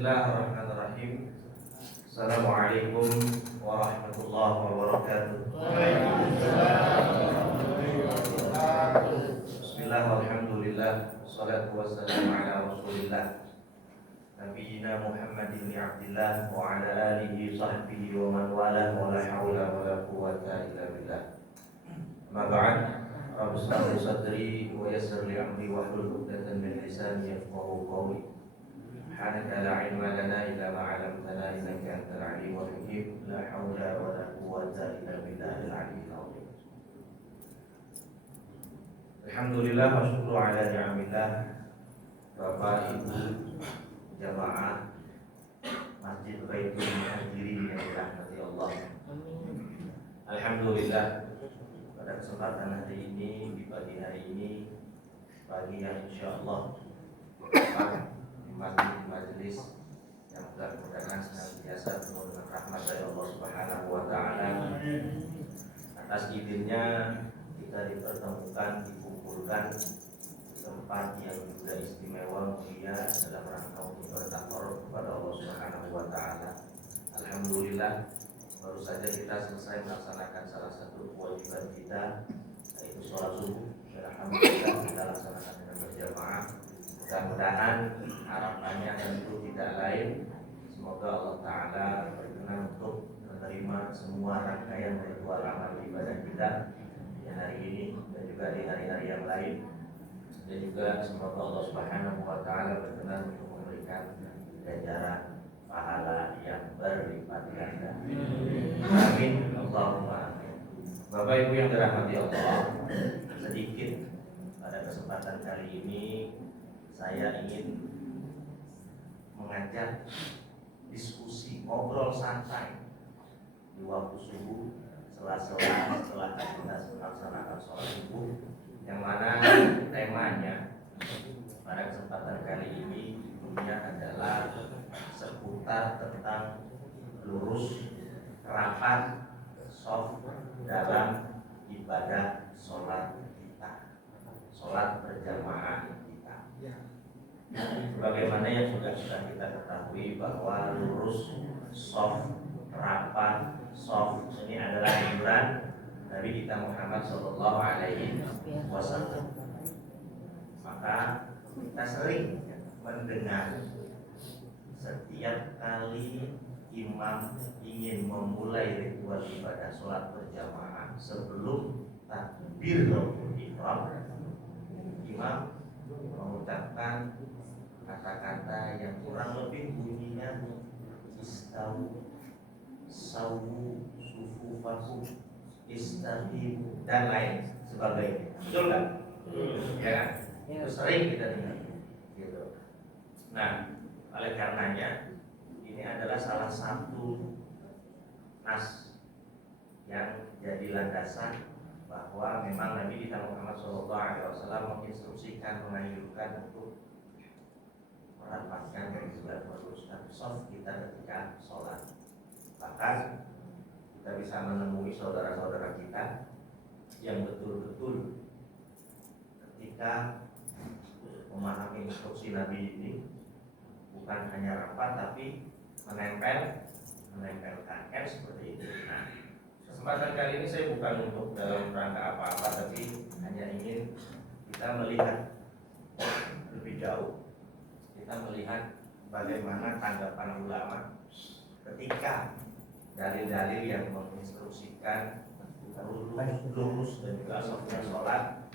Bismillahirrahmanirrahim. Assalamualaikum warahmatullahi wabarakatuh. Bismillah walhamdulillah. Salatu wassalamu ala rasulillah Nabiyyina Muhammadin Abdillah wa ala alihi sahbihi wa man wala wa la hawla wa la quwwata illa billah. Amma ba'd. Rabbi shrah li sadri wa yassir li amri wahlul 'uqdatam min lisani yafqahu qawli. Subhanaka la ilma lana illa ma 'allamtana innaka antal 'alimul hakim. La haula wa la quwwata illa billahil 'aliyyil 'azim. Alhamdulillah wa syukru ala ni'amillah. Bapak Ibu jamaah Masjid Baitul Muhajirin yang dirahmati Allah. Alhamdulillah pada kesempatan hari ini, di pagi hari ini, pagi yang insyaallah majelis yang mudah-mudahan senantiasa penuh dengan rahmat dari Allah Subhanahu wa taala. Atas izinnya kita dipertemukan, dikumpulkan di tempat yang juga istimewa mulia dalam rangka untuk bertakwa kepada Allah Subhanahu wa taala. Alhamdulillah baru saja kita selesai melaksanakan salah satu kewajiban kita, yaitu sholat subuh. Alhamdulillah kita laksanakan dengan berjamaah. Mudah-mudahan harapannya tentu tidak lain, semoga Allah Ta'ala berkenan untuk menerima semua rangkaian ritual amal ibadah kita di hari ini dan juga di hari-hari yang lain, dan juga semoga Allah Subhanahu wa Ta'ala berkenan untuk memberikan ganjaran pahala yang berlipat ganda. Amin Allahumma amin. Bapak Ibu yang dirahmati Allah, sedikit pada kesempatan kali ini saya ingin mengajak diskusi, ngobrol santai di waktu subuh, setelah kita melaksanakan sholat subuh, yang mana temanya pada kesempatan kali ini tentunya adalah seputar tentang lurus, rapat, soft dalam ibadah sholat kita, sholat berjamaah. Sebagaimana yang sudah kita ketahui bahwa lurus, soft, rapat, soft ini adalah anjuran Nabi kita Muhammad Sallallahu Alaihi Wasallam. Maka kita sering mendengar setiap kali imam ingin memulai ritual ibadah sholat berjamaah, sebelum takbiratul ihram, imam mengucapkan kata-kata yang kurang lebih bunyinya istawu, sawu, sufufakum, istaqimu dan lain sebagainya. Betul kan? Ya kan? Itu sering kita dengar. Gitu. Nah, oleh karenanya ini adalah salah satu nas yang jadi landasan bahwa memang Nabi kita Muhammad SAW menginstruksikan, menganjurkan untuk merapatkan dan juga meluruskan shaf kita ketika sholat. Bahkan kita bisa menemui saudara-saudara kita yang betul-betul ketika memahami instruksi Nabi ini bukan hanya rapat tapi menempelkan kan seperti itu. Nah, kesempatan kali ini saya bukan untuk dalam rangka apa-apa, tapi hanya ingin kita melihat lebih jauh. Kita melihat bagaimana tanggapan ulama ketika dalil-dalil yang menginstruksikan lurus dan juga sofnya sholat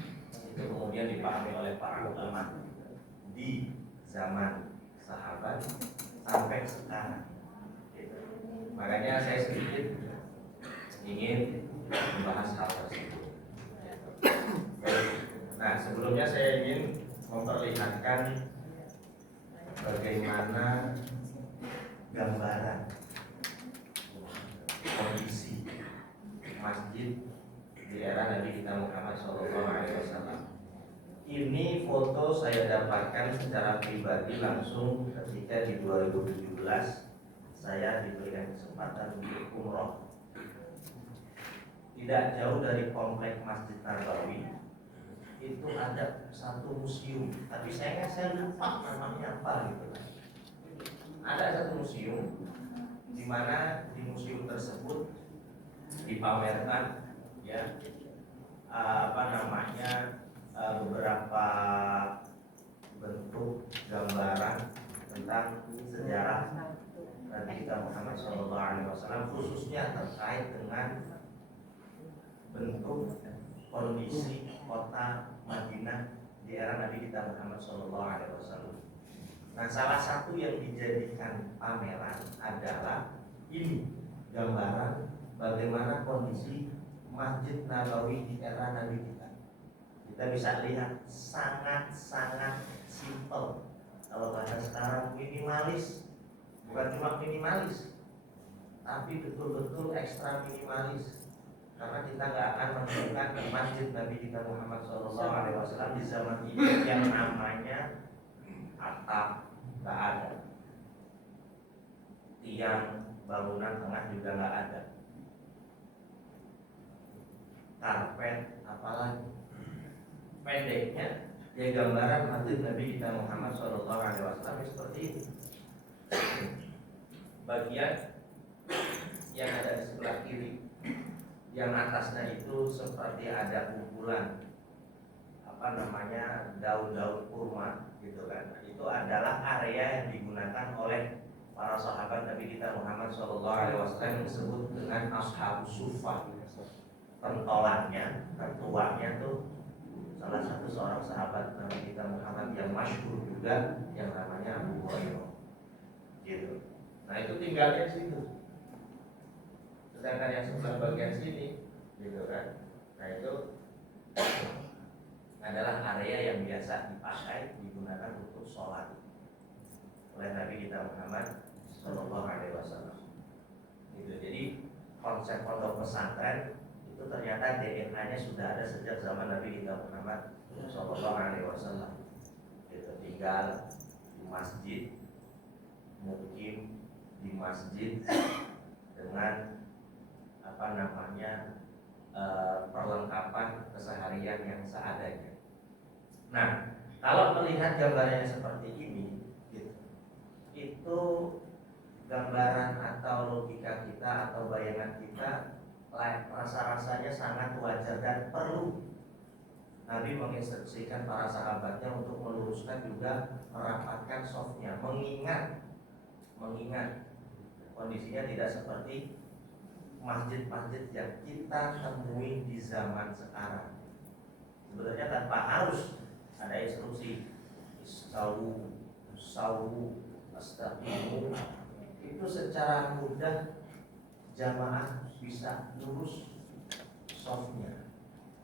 itu kemudian dipahami oleh para ulama di zaman sahabat sampai sekarang. Gitu. Makanya saya sedikit ingin membahas hal tersebut. Nah, sebelumnya saya ingin memperlihatkan bagaimana gambaran kondisi masjid di era Nabi kita Muhammad SAW. Ini foto saya dapatkan secara pribadi langsung ketika di 2017 saya diberikan kesempatan untuk umroh. Tidak jauh dari komplek Masjid Nabawi itu ada satu museum, tapi saya lupa namanya apa gitu. ada satu museum di mana di museum tersebut dipamerkan ya beberapa bentuk gambaran tentang sejarah Nabi kita Muhammad SAW, khususnya terkait dengan bentuk kondisi kota Madinah di era Nabi kita Muhammad SAW. Nah, salah satu yang dijadikan pameran adalah ini gambaran bagaimana kondisi Masjid Nabawi di era Nabi kita. Kita bisa lihat sangat-sangat simpel. Kalau bahasa sekarang minimalis, bukan cuma minimalis, tapi betul-betul ekstra minimalis. Karena kita nggak akan menemukan Masjid Nabi kita Muhammad SAW di zaman ini yang namanya atap nggak ada, tiang bangunan tengah juga nggak ada, karpet apalagi. Pendeknya ya gambaran Masjid Nabi kita Muhammad SAW seperti ini. Bagian yang ada di sebelah kiri, yang atasnya itu seperti ada kumpulan daun-daun kurma gitu kan. Itu adalah area yang digunakan oleh para sahabat Nabi kita Muhammad SAW yang disebut dengan Ashabus Suffah. Pentolannya, ketuanya tuh salah satu seorang sahabat Nabi kita Muhammad yang masyhur juga, yang namanya Abu Hurairah gitu. Nah itu tinggalnya situ. Sedangkan yang sebelah bagian sini gitu kan, nah itu adalah area yang biasa dipakai, digunakan untuk sholat oleh Nabi kita Muhammad SAW. Gitu. Jadi konsep pondok pesantren itu ternyata DNA-nya sudah ada sejak zaman Nabi kita Muhammad SAW. Gitu. Tinggal di masjid, mukim di masjid dengan perlengkapan keseharian yang seadanya. Nah, kalau melihat gambarnya seperti ini, gitu, itu gambaran atau logika kita atau bayangan kita rasa-rasanya sangat wajar dan perlu. Nabi menginstruksikan para sahabatnya untuk meluruskan juga merapatkan softnya, mengingat kondisinya tidak seperti masjid-masjid yang kita temui di zaman sekarang. Sebenarnya tanpa harus ada instruksi istawu, astaqimu, itu secara mudah jamaah bisa lurus softnya,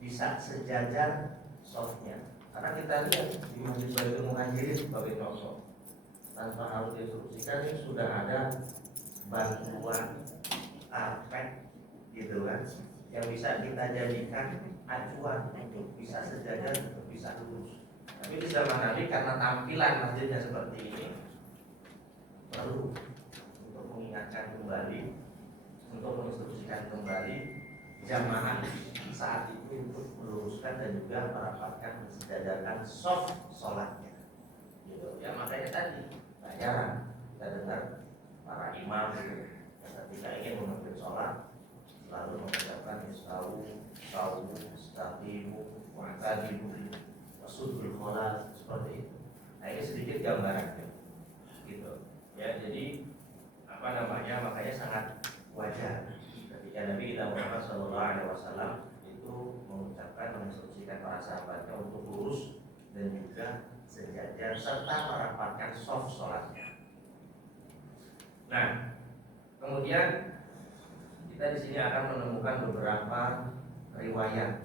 bisa sejajar softnya. Karena kita lihat di Masjid Baitul Muhajirin sebagai contoh, tanpa harus diinstruksikan ini sudah ada bantuan karpet gitu kan, yang bisa kita jadikan acuan untuk bisa sejajar, untuk bisa lurus. Tapi di zaman Nabi karena tampilan masjidnya seperti ini, perlu untuk mengingatkan kembali, untuk menginstruksikan kembali jamaah saat itu untuk meluruskan dan juga merapatkan, mensejajarkan soft sholatnya gitu. Ya makanya tadi tak jarang kita dengar para imam gitu, ketika ingin memimpin sholat selalu mengucapkan istawu, istaqimu, wa'tadilu, wasudul kholat, seperti itu. Nah ini sedikit gambarannya gitu ya. Jadi makanya sangat wajar ketika Nabi kita Muhammad SAW itu mengucapkan, menginstruksikan para sahabatnya untuk lurus dan juga sejajar serta merapatkan soft sholatnya. Nah, kemudian kita di sini akan menemukan beberapa riwayat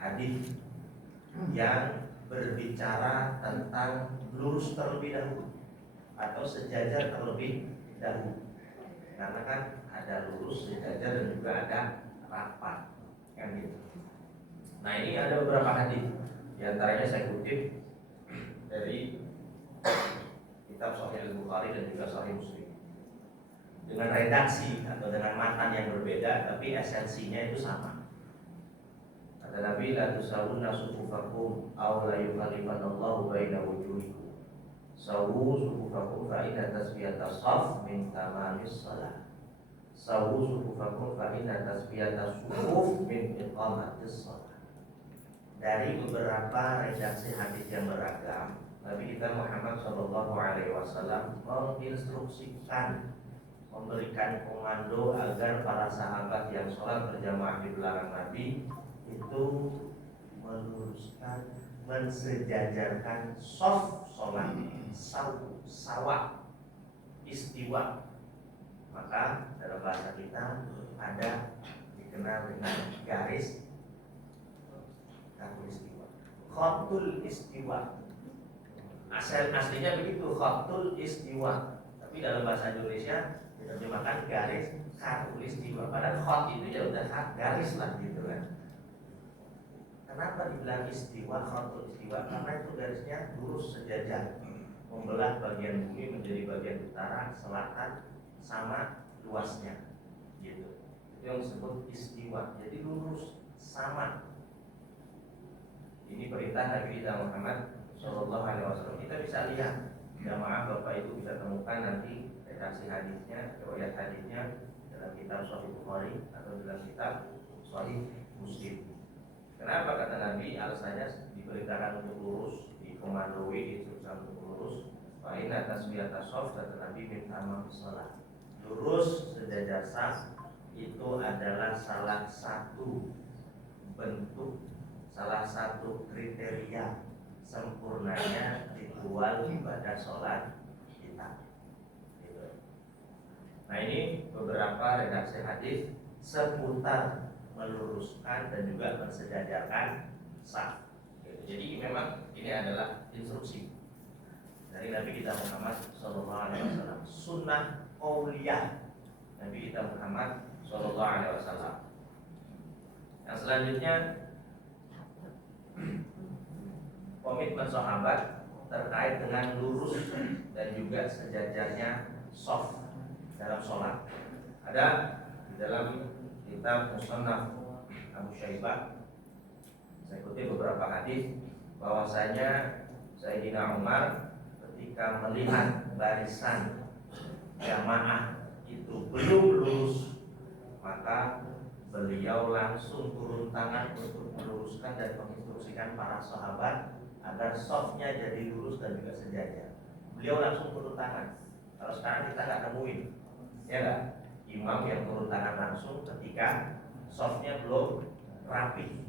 hadis yang berbicara tentang lurus terlebih dahulu atau sejajar terlebih dahulu. Karena kan ada lurus, sejajar dan juga ada rapat, kan gitu. Nah ini ada beberapa hadis. Di antaranya saya kutip dari kitab Sahih Al-Bukhari dan juga Sahih Muslim, dengan redaksi atau dengan matan yang berbeda, tapi esensinya itu sama. Kata Nabi, la tusawunna sufufakum aw la yukallifanallahu baina wujuhikum. Sawu sufufakum fa inna tasfiyata shaf min tamamis shalah. Sawu sufufakum fa inna tasfiyata sufuf min iqamatis shalah. Dari beberapa redaksi hadis yang beragam, Nabi kita Muhammad SAW menginstruksikan, memberikan komando agar para sahabat yang sholat berjamaah di belakang Nabi itu meluruskan, mensejajarkan soft sholat, sawak, istiwa. Maka dalam bahasa kita ada dikenal dengan garis istiwa, khatul istiwa. Aslinya begitu, khatul istiwa. Tapi dalam bahasa Indonesia diterjemahkan garis khatul istiwa. Padahal khat itu ya udah garis lah gitu kan. Kenapa dibilang istiwa, khatul istiwa? Karena itu garisnya lurus sejajar, membelah bagian bumi menjadi bagian utara, selatan, sama luasnya. Gitu. Itu yang disebut istiwa. Jadi lurus, sama. Ini perintah Nabi kita Muhammad Sallallahu Alaihi Wasallam. Kita bisa lihat, jamaah Bapak Ibu bisa temukan nanti redaksi hadisnya, riwayat hadisnya dalam kitab Sahih Bukhari atau dalam kitab Sahih Muslim. Kenapa kata Nabi? Alasannya diperintahkan untuk lurus, dikomandoi, diinstruksikan untuk lurus. Fa inna tasbiyata shaf, kata Nabi, min tamam shalah. Lurus sejajar saf itu adalah salah satu bentuk, salah satu kriteria sempurnanya ritual ibadah sholat kita. Gitu. Nah, ini beberapa redaksi hadis seputar meluruskan dan juga mensejajarkan saf. Gitu. Jadi memang ini adalah instruksi dari Nabi kita Muhammad SAW, sunnah qauliyah Nabi kita Muhammad SAW. Yang selanjutnya, komitmen sahabat terkait dengan lurus dan juga sejajarnya shaf dalam sholat. Ada di dalam kitab Musannaf Abu Syaibah, saya kutip beberapa hadis bahwasanya Sayyidina Umar ketika melihat barisan jamaah itu belum lurus, maka beliau langsung turun tangan untuk meluruskan dan menginstruksikan para sahabat agar softnya jadi lurus dan juga sejajar. Beliau langsung turun tangan. Kalau sekarang kita nggak nemuin, ya nggak? Imam yang turun tangan langsung ketika softnya belum rapi,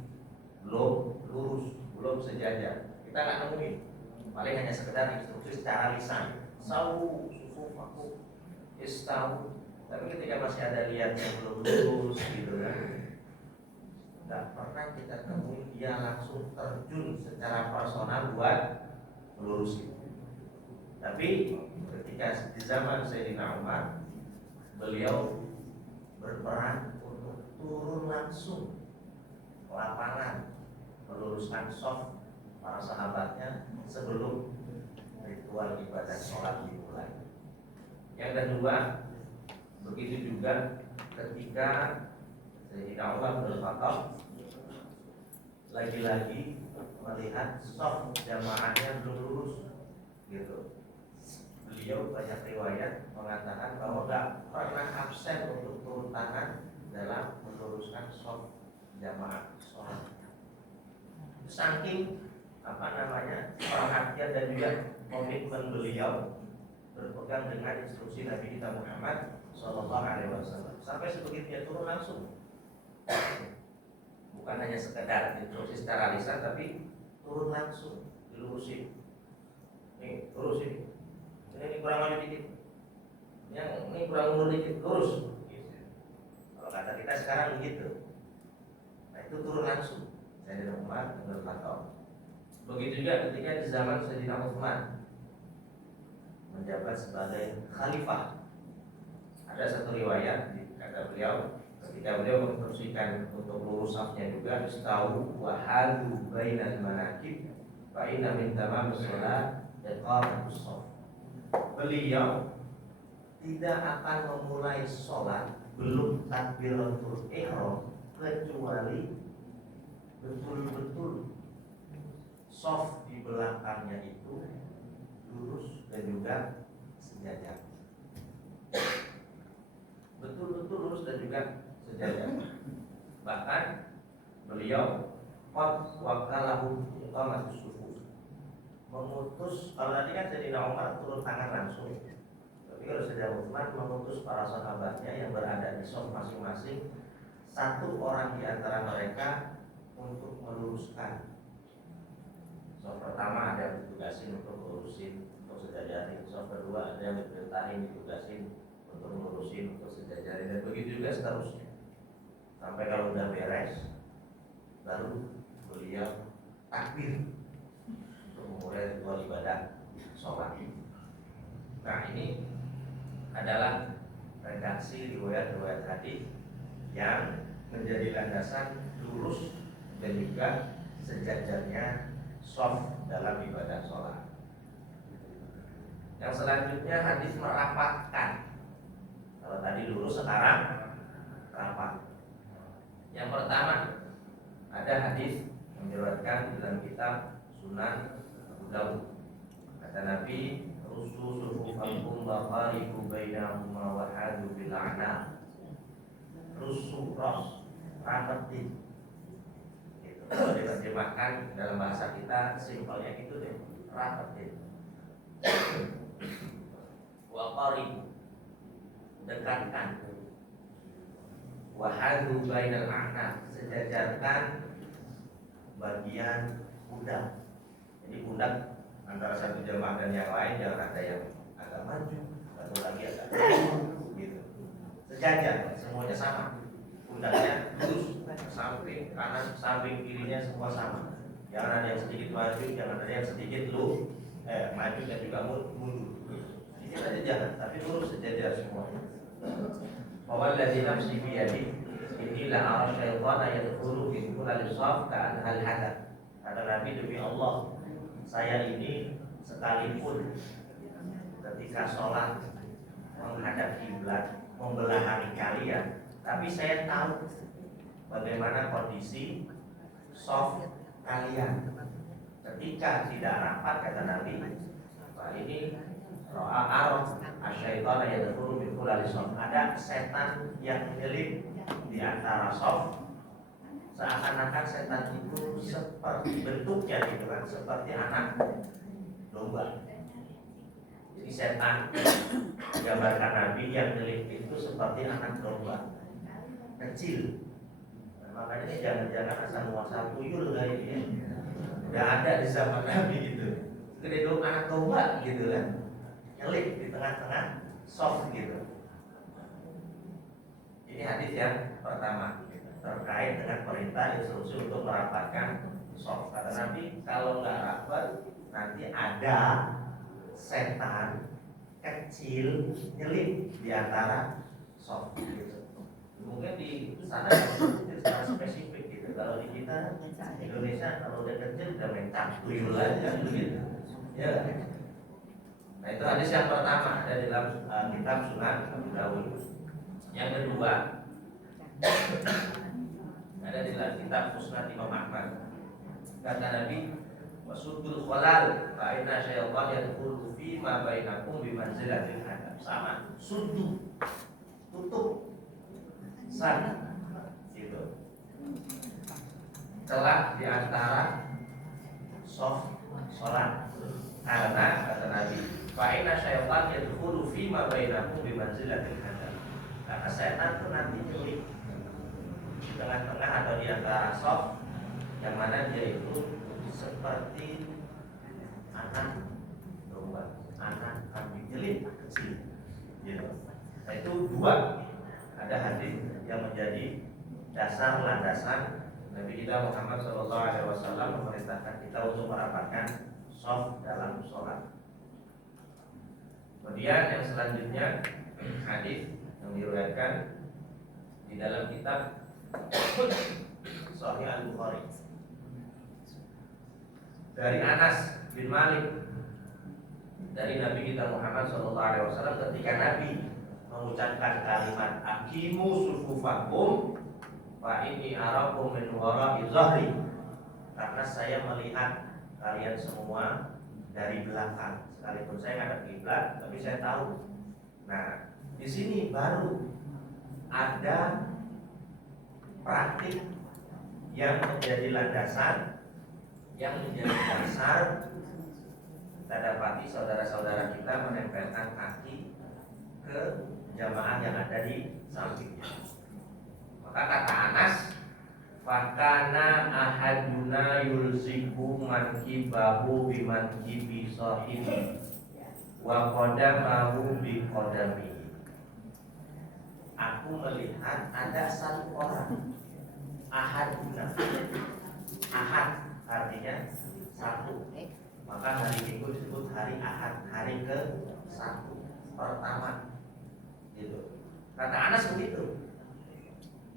belum lurus, belum sejajar. Kita nggak nemuin. Paling hanya sekedar instruksi secara lisan. Sawu, sufufakum, istawu. Tapi ketika masih ada lihat yang belum lurus gitu kan, nggak pernah kita temui dia langsung terjun secara personal buat melurus itu. Tapi ketika di zaman Sayyidina Umar, beliau berperan untuk turun langsung ke lapangan meluruskan shaf para sahabatnya sebelum ritual ibadah sholat dimulai. Yang kedua, begitu juga ketika Sayyidina Umar bin Khattab lagi-lagi melihat shaf jamaahnya belum lurus, gitu. Beliau banyak riwayat mengatakan bahwa tidak pernah absen untuk turun tangan dalam meluruskan shaf jamaah sholat. Saking perhatian dan juga komitmen beliau berpegang dengan instruksi Nabi kita Muhammad Sallallahu Alaihi Wasallam, sampai sebegitunya turun langsung. Bukan hanya sekedar instruksi secara lisan, tapi turun langsung, dilurusin. Nih, lurusin. Ini kurang maju dikit. Yang ini kurang mundur dikit, lurus. Gitu. Kalau kata kita sekarang begitu. Nah, itu turun langsung. Sayyidina Umar bin Khattab. Begitu juga ketika di zaman Sayyidina Utsman menjabat sebagai khalifah. Ada satu riwayat kata beliau, ketika beliau menginstruksikan untuk lurus safnya juga, istawu wa hadu bainal manakib fa inna min tamamis shalah iqamatus shaf. Beliau tidak akan memulai sholat belum takbiratul ihram kecuali betul-betul shaf di belakangnya itu lurus dan juga sejajar. Betul-betul lurus dan juga sejajar. Bahkan beliau qad wakalahu iqamatus sufuf, mengutus, kalau tadi kan Sayyidina Umar turun tangan langsung, tapi kalau Sayyidina Utsman mengutus para sahabatnya yang berada di shaf masing-masing, satu orang di antara mereka untuk meluruskan. Shaf pertama ada yang ditugasin untuk melurusin, untuk sejajarin. Shaf kedua ada yang diperintahin, ditugasin untuk melurusin, untuk sejajarin, dan begitu juga seterusnya. Sampai kalau udah beres, baru beliau takbir untuk memulai ritual ibadah sholat. Nah, ini adalah redaksi riwayat-riwayat hadis yang menjadi landasan lurus dan juga sejajarnya shaf dalam ibadah sholat. Yang selanjutnya hadis merapatkan. Kalau tadi lurus, sekarang rapat. Yang pertama ada hadis yang diriwayatkan dalam kitab Sunan Abu Dawud. Kata Nabi, rusu sufufakum wa qaribu bainahuma wa hadu bil a'naq. Rusu ros, rapetin. Gitu. Kalau diterjemahkan dalam bahasa kita simpelnya gitu deh, rapetin. Wa qaribu, dekatkan. Wahadu bainal a'naq, sejajarkan bagian pundak. Jadi pundak antara satu jemaah dan yang lain jangan ada yang agak maju, satu lagi agak gitu. Sejajar, semuanya sama. Pundaknya lurus, samping kanan, samping kirinya semua sama. Jangan ada yang sedikit maju, jangan ada yang sedikit maju dan juga mundur. Ini aja jangan, tapi lurus sejajar semuanya. Wallazi nafsi biyadi inilah ara syaitana yadkhulu fi kulli shaf ka'an hal hadath. Kata Nabi, demi Allah, saya ini sekalipun ketika sholat menghadap kiblat membelahangi kalian, tapi saya tahu bagaimana kondisi shaf kalian. Ketika tidak rapat, kata Nabi, ini ro'a'aruf asyaitana yadkhulu min kulli shaf, ada setan yang menyelip di antara shaf. Seakan-akan setan itu seperti bentuknya gitu kan, seperti anak domba. Jadi setan gambarkan Nabi yang menyelip itu seperti anak domba kecil. Nah, makanya ini jangan-jangan asal muasal tuyul kayak ini. Udah ada di zaman Nabi gitu. Gede dong anak domba gitu kan, nyelip di tengah-tengah shaf gitu. Ini hadis yang pertama terkait dengan perintah instruksi untuk merapatkan shaf. Kata Nabi, kalau nggak rapat nanti ada setan kecil nyelip di antara shaf gitu. Mungkin di sana secara spesifik gitu. Kalau di kita Indonesia kalau udah kecil udah mencak tuyul aja gitu. Ya. Nah, itu hadis yang pertama ada di dalam kitab Sunan Abu Dawud. Yang kedua ada di dalam kitab Musnad Imam Ahmad. Kata Nabi, wasudul khalal fa inna syaitan yadkhulu fi ma bainakum bi manzilatil hadab. Sama, suddu, tutup, san, gitu. Celah di antara shaf salat. Karena kata Nabi, fa inna syaitan yadkhulu fi ma bainakum bi manzilatil hadab. Karena setan itu nanti nyelip di tengah-tengah atau di antara shaf, yang mana dia itu seperti anak domba, anak kambing nyelip kecil gitu. Nah, itu dua, ada hadis yang menjadi dasar landasan Nabi kita Muhammad SAW memerintahkan kita untuk merapatkan shaf dalam sholat. Kemudian yang selanjutnya hadis yang diriwayatkan di dalam kitab Sahih Al-Bukhari dari Anas bin Malik, dari Nabi kita Muhammad SAW ketika Nabi mengucapkan kalimat aqimu sufufakum fa inni arakum min wara'i zahri, karena saya melihat kalian semua dari belakang. Sekalipun saya ngadep kiblat, tapi saya tahu. Nah, di sini baru ada praktik yang menjadi landasan, yang menjadi dasar. Kita dapati saudara-saudara kita menempelkan kaki ke jamaah yang ada di sampingnya. Maka kata Anas, fakana ahaduna yulziku mankibahu bimankibi sahibi wa qadamahu bi qadami. Aku melihat ada satu orang, ahaduna. Ahad artinya satu. Maka hari Minggu disebut hari Ahad, hari ke-1 pertama. Gitu. Kata Anas begitu.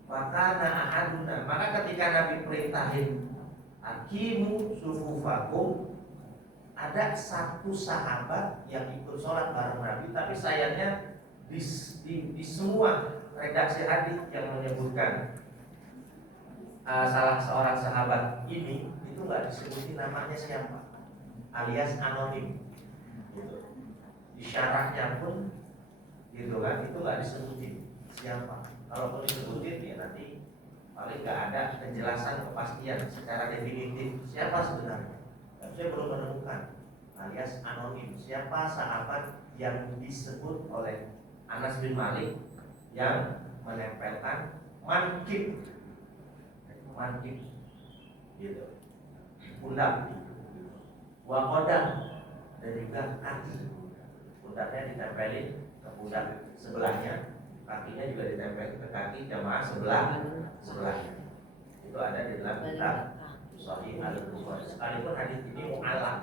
Maka ahaduna. Maka ketika Nabi perintahin Hakimu sufufakum, ada satu sahabat yang ikut sholat bareng Nabi, tapi sayangnya di semua redaksi hadis yang menyebutkan salah seorang sahabat ini itu nggak disebutin namanya siapa, alias anonim. Gitu. Di syarahnya pun, gitu kan, itu nggak disebutin siapa. Kalau disebutin ya nanti paling nggak ada penjelasan kepastian secara definitif siapa sebenarnya. Dan saya belum menemukan, alias anonim, siapa sahabat yang disebut oleh Anas bin Malik yang menempelkan mankib, gitu, pundak, wakodam, dan juga kaki. Pundaknya ditempelin ke pundak sebelahnya, kakinya juga ditempel ke kaki jamaah sebelahnya. Itu ada di dalam kitab Sahih Al-Bukhari. Sekalipun hadis ini mu'allaq,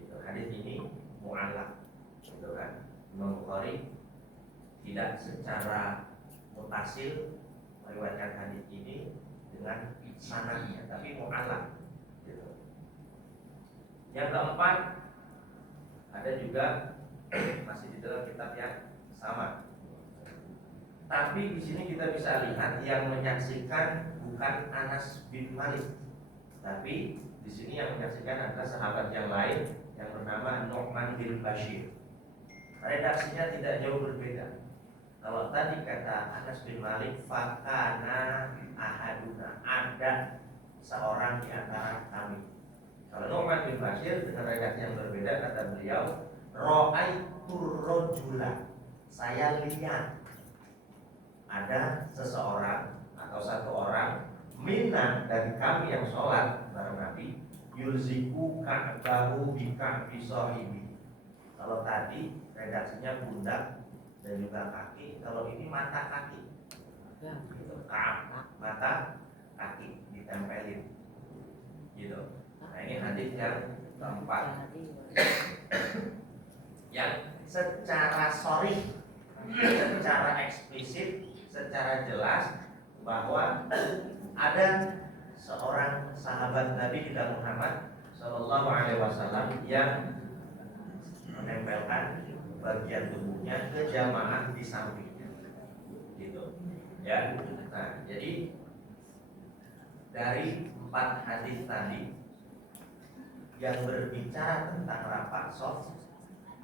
gitu. Hadis ini mu'allaq, gitu kan. Imam Bukhari tidak secara mutasil meriwayatkan hadis ini dengan sanadnya, tapi mu'allaq, gitu. Yang keempat, ada juga masih di dalam kitab yang sama. Tapi di sini kita bisa lihat yang menyaksikan bukan Anas bin Malik, tapi di sini yang menyaksikan adalah sahabat yang lain yang bernama Nu'man bin Bashir. Redaksinya tidak jauh berbeda. Kalau tadi kata Anas bin Malik, fakana ahaduna, ada seorang di antara kami. Kalau Nu'man bin Bashir dengan redaksi yang berbeda, kata beliau, ra'aitur rajula, saya lihat ada seseorang atau satu orang minna dari kami yang sholat bareng Nabi, yulziku ka'bahu bi ka'bi sahibi. Kalau tadi redaksinya pundak dan juga kaki, kalau ini mata kaki, gitu, mata kaki ditempelin, gitu. Nah ini hadis yang keempat, yang secara sharih, secara eksplisit, secara jelas bahwa ada seorang sahabat Nabi kita Muhammad Shallallahu Alaihi Wasallam yang menempelkan bagian tubuhnya ke jamaah di sampingnya, gitu, ya. Nah, jadi dari 4 hadis tadi yang berbicara tentang rapat soft,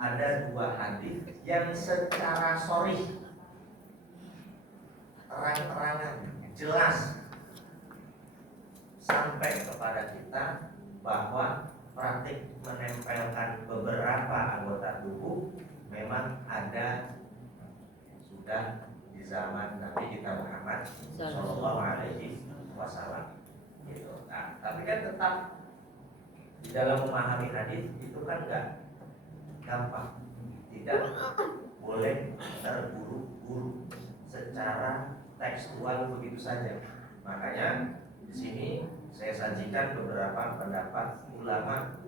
ada 2 hadis yang secara sharih, terang-terangan, jelas sampai kepada kita bahwa praktik menempelkan beberapa anggota tubuh memang ada sudah di zaman Nabi kita Muhammad Shallallahu Alaihi Wasallam. Gitu. Nah, tapi kan tetap di dalam memahami hadis itu kan nggak gampang, tidak boleh terburu-buru secara tekstual begitu saja. Makanya di sini saya sajikan beberapa pendapat ulama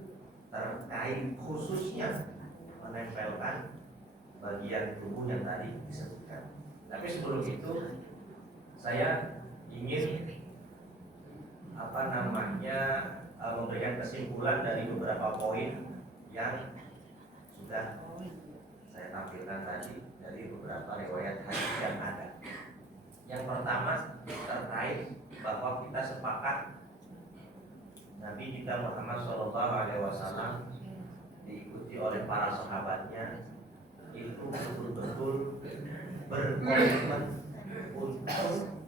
terkait khususnya menempelkan bagian tubuh yang tadi disebutkan. Tapi sebelum itu saya ingin memberikan kesimpulan dari beberapa poin yang sudah saya tampilkan tadi dari beberapa riwayat hadis yang ada. Yang pertama terkait bahwa kita sepakat Nabi kita Muhammad Shallallahu Alaihi Wasallam oleh para sahabatnya itu betul-betul berkomitmen untuk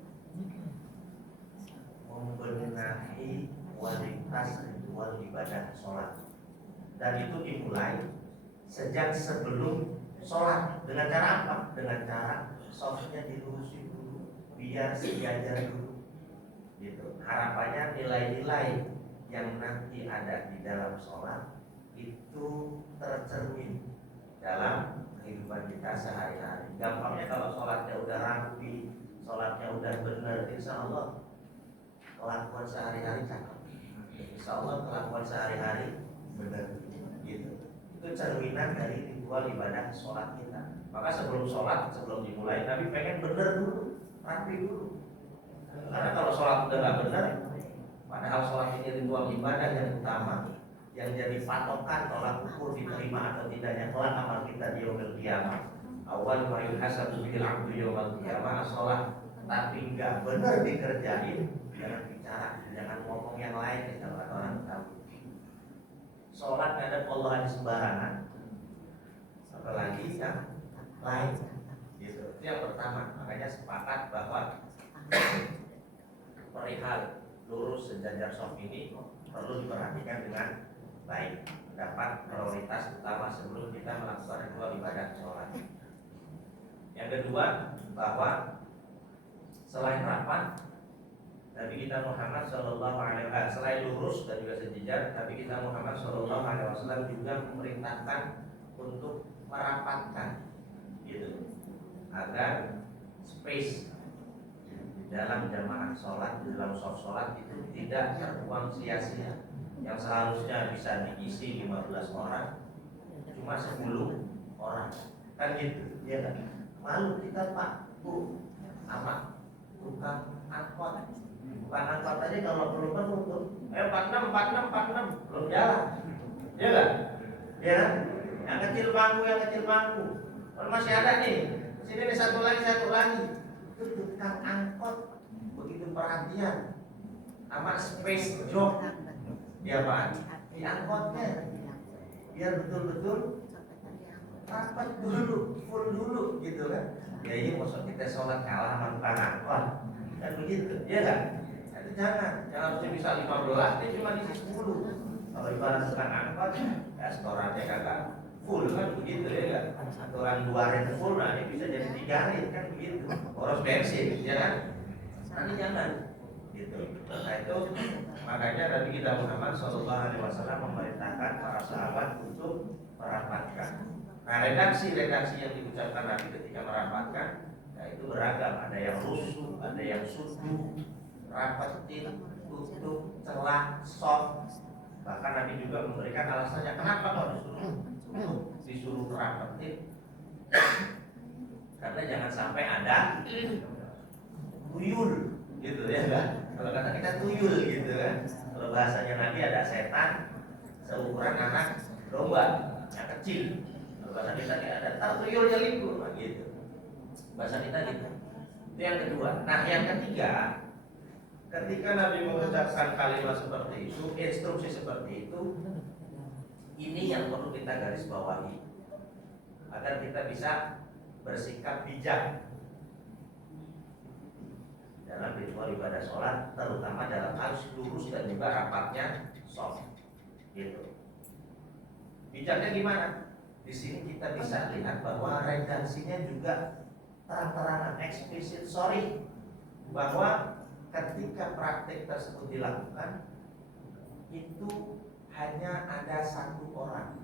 membenahi kualitas ritual ibadah sholat, dan itu dimulai sejak sebelum sholat. Dengan cara apa? Dengan cara softnya dilurusin dulu, biar sejajar dulu gitu. Harapannya nilai-nilai yang nanti ada di dalam sholat itu tercermin dalam kehidupan kita sehari-hari. Gampangnya kalau sholatnya udah rapi, sholatnya udah benar, insya Allah kelakuan sehari-hari cakep. Insya Allah kelakuan sehari-hari benar gitu. Itu cerminan dari ritual ibadah sholat kita. Maka sebelum sholat, sebelum dimulai, Nabi pengen benar dulu, rapi dulu. Karena kalau sholat udah nggak benar, padahal sholat ini ritual ibadah yang utama, yang jadi patokan tolak ukur diterima atau tidaknya kelak amal kita di yaumil qiyamah. Awal ma yuhasabu bil 'abdu yaumil qiyamah as-shalah. Tapi nggak benar dikerjain, jangan bicara, jangan ngomong yang lain kalau kata orang tahu. Sholat nggak ada Allah di sembarangan, apalagi yang lain. Gitu. Itu yang pertama. Makanya sepakat bahwa perihal lurus sejajar soft ini perlu diperhatikan dengan baik, dapat prioritas utama sebelum kita melakukan ritual ibadah sholat. Yang kedua, bahwa selain rapat, Nabi kita Muhammad Shallallahu Alaihi Wasallam selain lurus dan juga sejajar, Nabi kita Muhammad Shallallahu Alaihi Wasallam juga memerintahkan untuk merapatkan, gitu, agar space di dalam jamaah sholat, di dalam sholat itu tidak terbuang sia-sia. Yang seharusnya bisa diisi 15 orang, cuma 10 orang, kan gitu, ya kan? Malu kita Pak, Bu, sama tukang angkot. Bukan angkot aja kalau belum penuh tuh, 46 belum jalan, ya kan? Ya, yang kecil bangku, kalau masih ada nih, sini nih satu lagi. Itu tukang angkot begitu perhatian sama space job. Ya Pak, di angkotnya biar betul-betul rapat dulu, full dulu gitu kan. Ya ini maksud kita sholat kalah sama tukang angkot, kan begitu, ya kan? Itu jangan harusnya bisa 15, dia cuma diisi 10. Kalau ibarat tukang angkot, ya setorannya kagak full kan begitu, ya kan? Setoran 2 ring full, nah ini bisa jadi 3 ring kan begitu. Boros bensin, ya kan? Nanti jangan gitu. Nah itu makanya Nabi kita Muhammad Shallallahu Alaihi Wasallam memerintahkan para sahabat untuk merapatkan. Nah redaksi yang diucapkan Nabi ketika merapatkan, nah itu beragam. Ada yang rusuh, ada yang sudu, rapetin, tutup, celah, soft. Bahkan Nabi juga memberikan alasannya kenapa kalau disuruh rapetin. Karena jangan sampai ada tuyul, gitu ya kan? Kalau kata kita tuyul gitu kan. Kalau bahasanya Nabi ada setan seukuran anak domba yang kecil. Kalau bahasa kita ada tuyulnya likur gitu. Bahasa kita gitu. Itu yang kedua. Nah yang ketiga, ketika Nabi mengucapkan kalimat seperti itu, instruksi seperti itu, ini yang perlu kita garis bawahi agar kita bisa bersikap bijak dalam ritual ibadah sholat, terutama dalam hal lurus dan juga rapatnya soft, gitu. Bijaknya gimana? Di sini kita bisa lihat bahwa redaksinya juga terang-terangan, eksplisit, sorry, bahwa ketika praktek tersebut dilakukan itu hanya ada 1 orang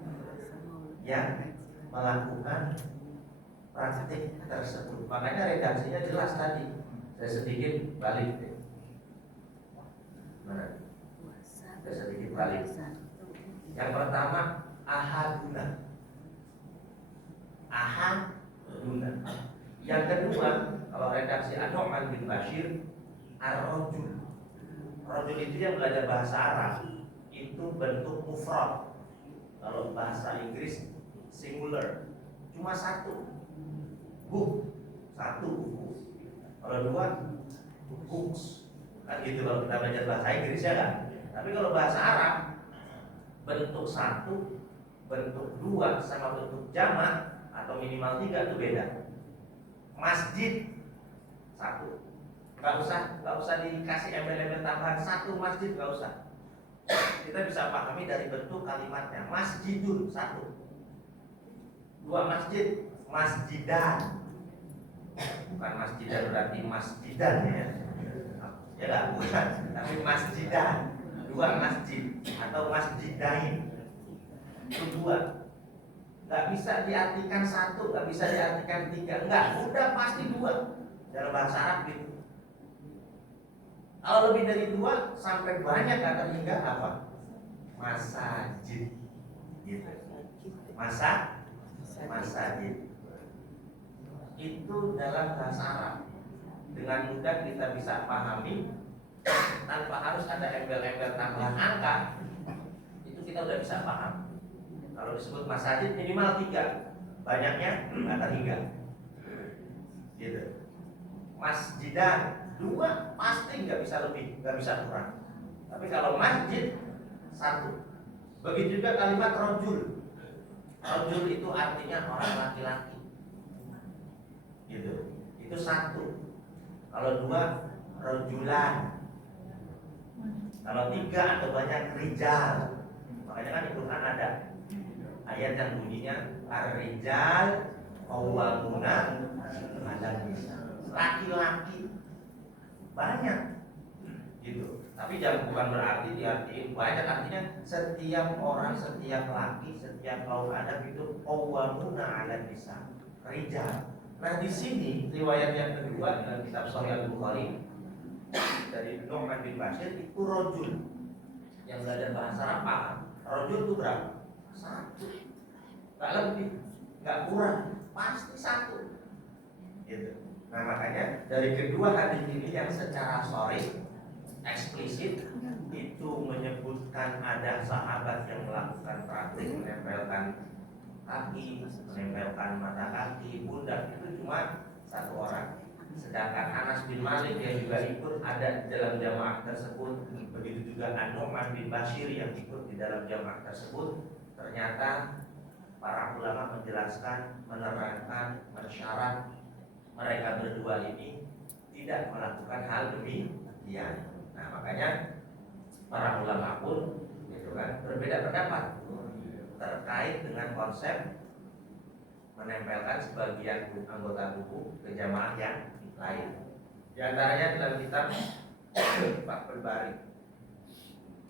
yang melakukan praktek tersebut. Makanya redaksinya jelas tadi. Saya sedikit balik. Mana? Saya sedikit balik. Yang pertama ahaduna. Yang kedua, kalau redaksi An-Nu'man bin Bashir, ar-rajul. Rajul itu yang belajar bahasa Arab, itu bentuk mufrad. Kalau bahasa Inggris singular, cuma 1. Book, 1 buku. Kalau 2 books, kan gitu kalau kita belajar bahasa Inggris ya kan. Tapi kalau bahasa Arab bentuk 1 bentuk 2 sama bentuk jamak atau minimal 3 itu beda. Masjid 1, nggak usah dikasih embel-embel tambahan, 1 masjid nggak usah. Kita bisa pahami dari bentuk kalimatnya. Masjidun 1, 2 masjid, masjidan. Bukan masjidan berarti masjidan ya. Ya lah, bukan, tapi masjidan. 2 masjid atau masjidain. Itu 2. Nggak bisa diartikan 1, nggak bisa diartikan 3. Enggak, udah pasti 2. Dalam bahasa Arab gitu. Kalau lebih dari 2 sampai banyak kata hingga apa? Masajid. Gitu. Masajid. Itu dalam bahasa Arab. Dengan mudah kita bisa pahami tanpa harus ada embel-embel tambahan angka. Itu kita udah bisa paham. Kalau disebut masajid minimal 3, banyaknya kata hingga. Gitu. Masjidan 2 pasti nggak bisa lebih, nggak bisa kurang. Tapi kalau masjid 1. Begitu juga kalimat rojul. Rojul itu artinya orang laki-laki. Gitu. Itu 1. Kalau 2 rojulan. Kalau 3 atau banyak rijal. Makanya kan di Quran ada ayat yang bunyinya ar-rijal qawwamuna 'alan nisa. Laki-laki banyak gitu. Tapi jangan, bukan berarti diartiin banyak, artinya setiap orang, setiap laki, setiap kaum Adam itu qawwamuna 'alan nisa, rijal. Nah di sini riwayat yang kedua dalam kitab Sahih Al-Bukhari dari Nu'man bin Bashir itu rojul. Yang belajar bahasa Arab paham. Rojul itu berapa? 1. Gak lebih, gak kurang, pasti 1. Gitu. Nah makanya dari kedua hadis ini yang secara sharih eksplisit itu menyebutkan ada sahabat yang melakukan praktik menempelkan kaki, menempelkan mata kaki, pundak, itu cuma 1 orang. Sedangkan Anas bin Malik yang juga ikut ada di dalam jamaah tersebut, begitu juga An-Nu'man bin Bashir yang ikut di dalam jamaah tersebut. Ternyata para ulama menjelaskan, menerangkan, mensyarat mereka berdua ini tidak melakukan hal demikian. Nah makanya para ulama pun gitu kan berbeda pendapat terkait dengan konsep menempelkan sebagian anggota tubuh ke jamaah yang lain. Di antaranya dalam kitab Fathul Bari,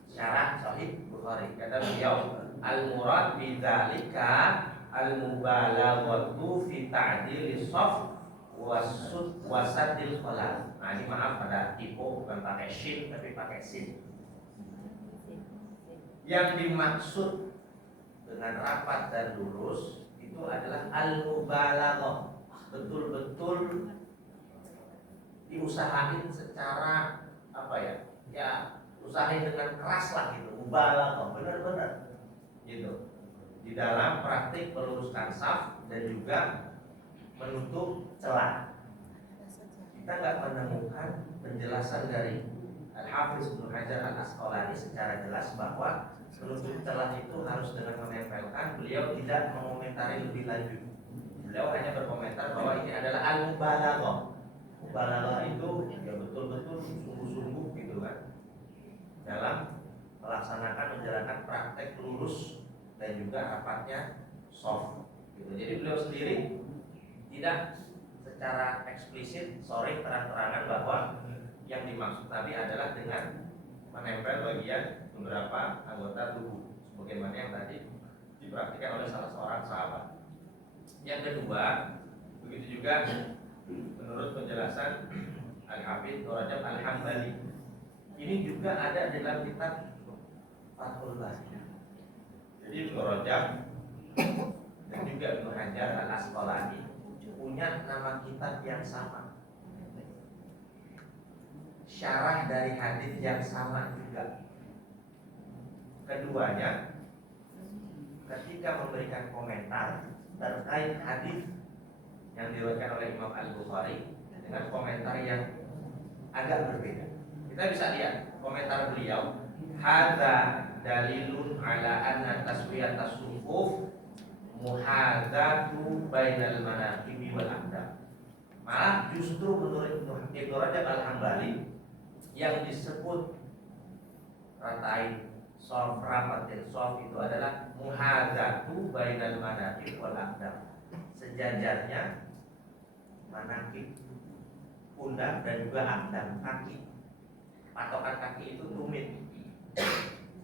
Syarah Sahih Bukhari, kata beliau, al-murad bidzalika al-mubalaghatu fi ta'dil shaf wasadil khalal. Nah ini maaf pada tipu, bukan pakai shin tapi pakai sin. Yang dimaksud dengan rapat dan lurus itu adalah al-mubalaghah, betul-betul diusahain secara apa ya? Ya usahain dengan keras lah gitu, mubalaghah, benar-benar gitu. Di dalam praktik meluruskan saf dan juga menutup celah. Kita nggak menemukan penjelasan dari Al-Hafiz Ibnu Hajar Al-Asqalani secara jelas bahwa menutup celah itu harus dengan menempelkan. Beliau tidak mengomentari lebih lanjut. Beliau hanya berkomentar bahwa ini adalah al-mubalaghah. Mubalaghah itu ya betul-betul sungguh-sungguh gitu kan dalam melaksanakan menjalankan praktek lurus dan juga rapatnya soft gitu. Jadi beliau sendiri tidak secara eksplisit sore terang-terangan bahwa yang dimaksud Nabi adalah dengan menempel bagian beberapa anggota tubuh sebagaimana yang tadi dipraktikkan oleh salah seorang sahabat. Yang kedua, begitu juga menurut penjelasan Al-Hafidz Ibnu Rajab Al-Hambali, ini juga ada dalam kitab Fathul Bari. Jadi Ibnu Rajab dan juga Ibnu Hajar Al-Asqalani punya nama kitab yang sama, syarah dari hadis yang sama juga. Keduanya ketika memberikan komentar terkait hadis yang diriwayatkan oleh Imam Al-Bukhari dengan komentar yang agak berbeda. Kita bisa lihat komentar beliau, hadza dalilun ala anna taswiyatas sufuf muhadzatu bainal manaqibi wal aqdam. Malah justru menurut Ibnu Rajab Al-Hambali yang disebut ratain sof rapatin sof itu adalah muhadzatu bainal manaqib wal aqdam, sejajarnya manaqib pundak dan juga aqdam kaki. Patokan kaki itu tumit,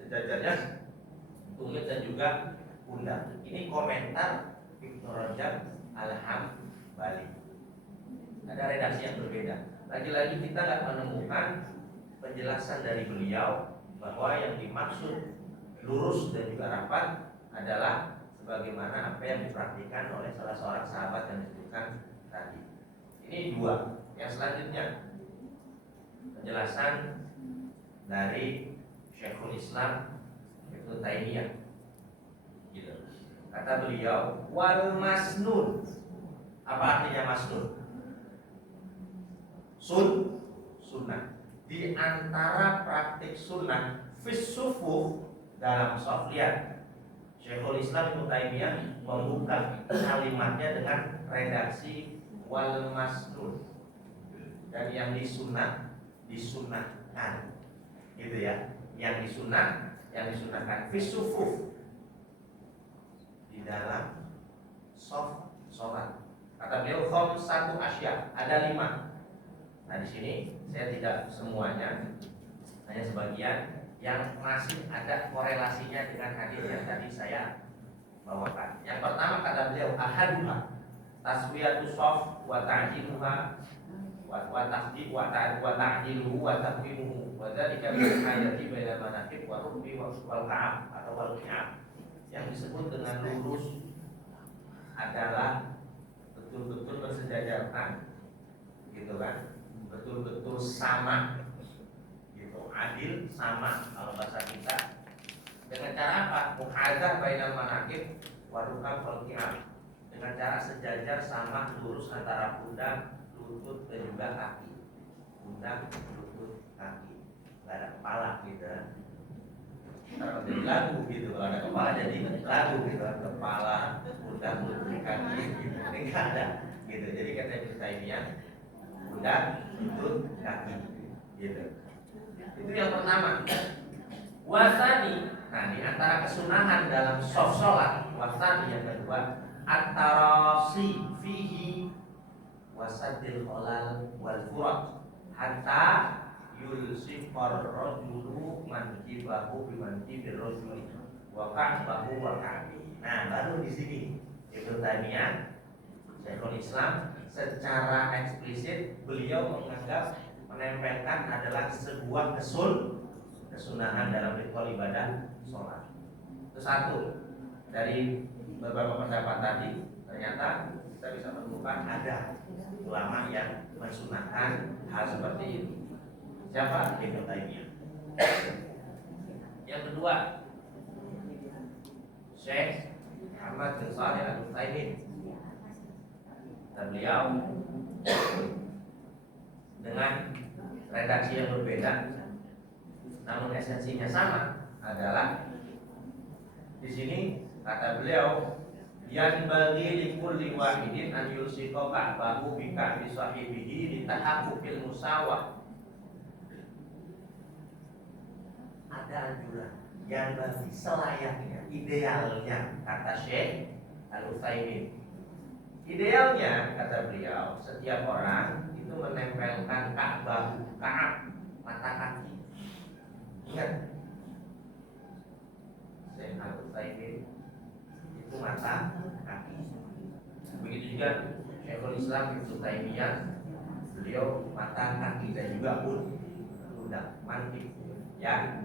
sejajarnya tumit dan juga pundak. Ini komentar Ibnu Rajab Al-Hambali. Ada redaksi yang berbeda. Lagi-lagi kita nggak menemukan penjelasan dari beliau bahwa yang dimaksud lurus dan juga rapat adalah sebagaimana apa yang diperhatikan oleh salah seorang sahabat yang disebutkan tadi. Ini dua. Yang selanjutnya penjelasan dari Syekhul Islam Ibnu Taimiyah. Gitu. Kata beliau, wal masnun. Apa artinya masnun? Sunnah. Di antara praktik sunnah fis sufuf dalam shaf, lihat Syekhul Islam Ibnu Taimiyah membuka kalimatnya dengan redaksi wal masnun, dan yang disunahkan gitu ya, yang disunahkan fis sufuf di dalam shaf sholat. Kata beliau satu asya, ada 5. Nah di sini saya tidak semuanya, hanya sebagian yang masih ada korelasinya dengan hadis yang tadi saya bawakan. Yang pertama kata beliau ahaduha taswiyatus shaf wa ta'jiluha wa ta'jiluhu wa taqwimuhu wa dzalika bil hayati bainal manaqib wa rukbi wal ka'ab atau wal ki'ab. Yang disebut dengan lurus adalah betul-betul bersejajarkan, gitu kan? Betul-betul sama, gitu, adil, sama kalau bahasa kita. Dengan cara apa? Muhadzah bainal manaqib wa rukab wal qi'am. Dengan cara sejajar sama lurus antara pundak, lutut dan juga kaki. Pundak, lutut, kaki. Gak ada kepala gitu. Kalau jadi lagu gitu, kalau ada kepala jadi lagu gitu. Kepala, pundak, lutut, kaki gitu. Ini gak ada gitu. Jadi kata Ibnu Taimiyah, pundak, lutut, kaki gitu. Itu yang pertama. Wasani, nah di antara kesunahan dalam shaf sholat, wasani yang kedua, at-tarasi fihi wasadil khalal wal furat hatta yulsifar rajulu mankibahu bimankibir rajuli wa ka'bahu wa ka'bi. Nah baru di sini Ibnu Taimiyah Syekhul Islam secara eksplisit beliau menganggap menempelkan adalah sebuah kesunahan dalam ritual ibadah sholat. Itu satu dari beberapa pendapat tadi. Ternyata kita bisa menemukan ada ulama yang mensunahkan hal seperti ini. Siapa? Ibnu Taimiyah. Yang kedua, Syekh Muhammad bin Shalih Al-Utsaimin. Dan beliau dengan redaksi yang berbeda, namun esensinya sama, adalah di sini kata beliau, yang bagi likulli wahidin an yulsiqa ka'bahu bi ka'bi sahibihi li tahaqqul musawah. Ada anjuran yang bagi selayaknya, idealnya kata Syekh Al-Utsaimin. Idealnya kata beliau, setiap orang itu menempelkan ka'bah, ka'ab, mata kaki. Ingat, Syekh Al-Utsaimin itu mata kaki. Begitu juga Syekhul Islam Ibnu Taimiyah, beliau mata kaki dan juga pundak, mantik. Ya.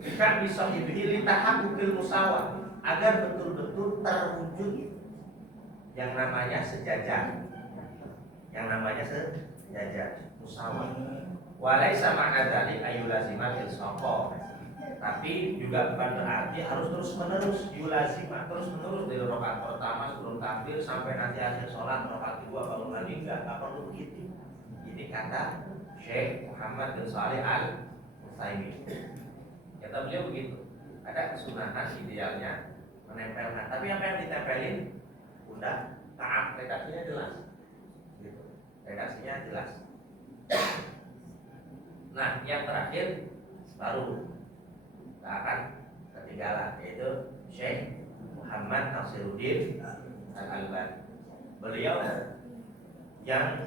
Jika bisa dibeli tahaqqul musawah, agar betul-betul terwujud yang namanya sejajar, musawah. Walaisa ma'na dzalik ayyulazimatil saqo. Tapi juga bukan berarti harus terus-menerus yulazimah, terus-menerus dari rakaat pertama sebelum takbir sampai nanti akhir sholat rakaat kedua bangun lagi, enggak perlu begitu. Ini kata Syekh Muhammad bin Shalih Al-Utsaimin. Kata beliau begitu. Ada kesunahan idealnya menempelkan, tapi apa yang ditempelin udah taat, redaksinya jelas. Gitu. Redaksinya jelas. Nah, yang terakhir baru tak akan ketinggalan, yaitu Syekh Muhammad Nasiruddin Al-Albani. Beliau yang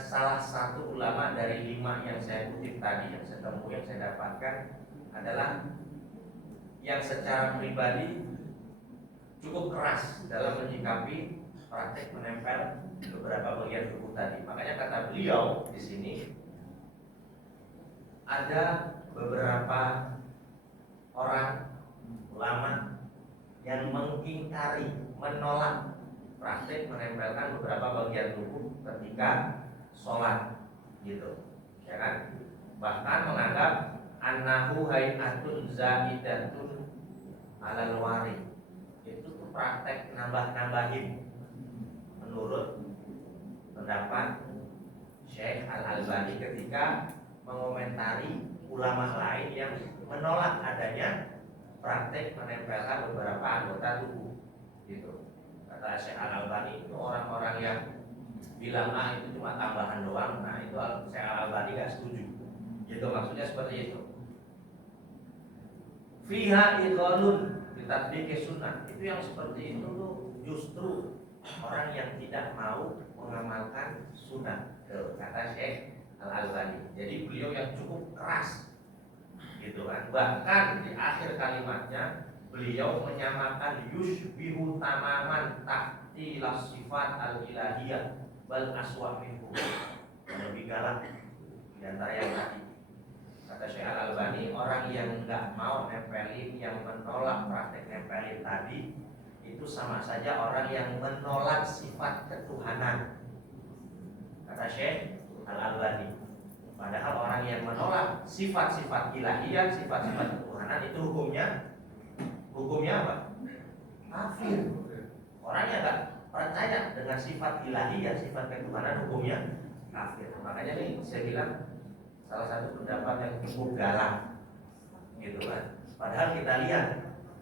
salah satu ulama dari 5 yang saya kutip tadi, yang saya temui, yang saya dapatkan adalah yang secara pribadi cukup keras dalam menyikapi praktek menempel beberapa bagian tubuh tadi. Makanya kata beliau di sini ada beberapa orang ulama yang mengingkari, menolak praktek menempelkan beberapa bagian tubuh ketika sholat, gitu, ya kan? Bahkan menganggap annahu hayatun zaidatun alal wari, itu tuh praktek nambah-nambahin menurut pendapat Syekh Al-Albani ketika mengomentari ulama lain yang menolak adanya praktek menempelkan beberapa anggota tubuh, gitu. Kata Syekh Al-Albani itu orang-orang yang bilang itu cuma tambahan doang. Nah, itu Syekh Al-Albani gak setuju. Gitu, maksudnya seperti itu. Fiha idhalun bitatbiqi sunnah. Itu yang seperti itu tuh justru orang yang tidak mau mengamalkan sunnah. Tuh, kata Syekh Al-Albani. Jadi beliau yang cukup keras, gitu kan. Bahkan di akhir kalimatnya beliau menyamakan yushbihu tamaman tahtilah sifat al-ilahiyah bal aswa minhu. Lebih galak di antara yang tadi. Kata Syekh Al-Albani, orang yang enggak mau nempelin, yang menolak praktek nempelin tadi, itu sama saja orang yang menolak sifat ketuhanan. Kata Syekh Al-Albani. Padahal orang yang menolak sifat-sifat ilahiyah, sifat-sifat ketuhanan, itu hukumnya apa? Kafir. Orangnya enggak percaya dengan sifat ilahiyah, sifat ketuhanan, hukumnya kafir. Makanya nih saya bilang salah satu pendapat yang cukup galak, gitu kan. Padahal kita lihat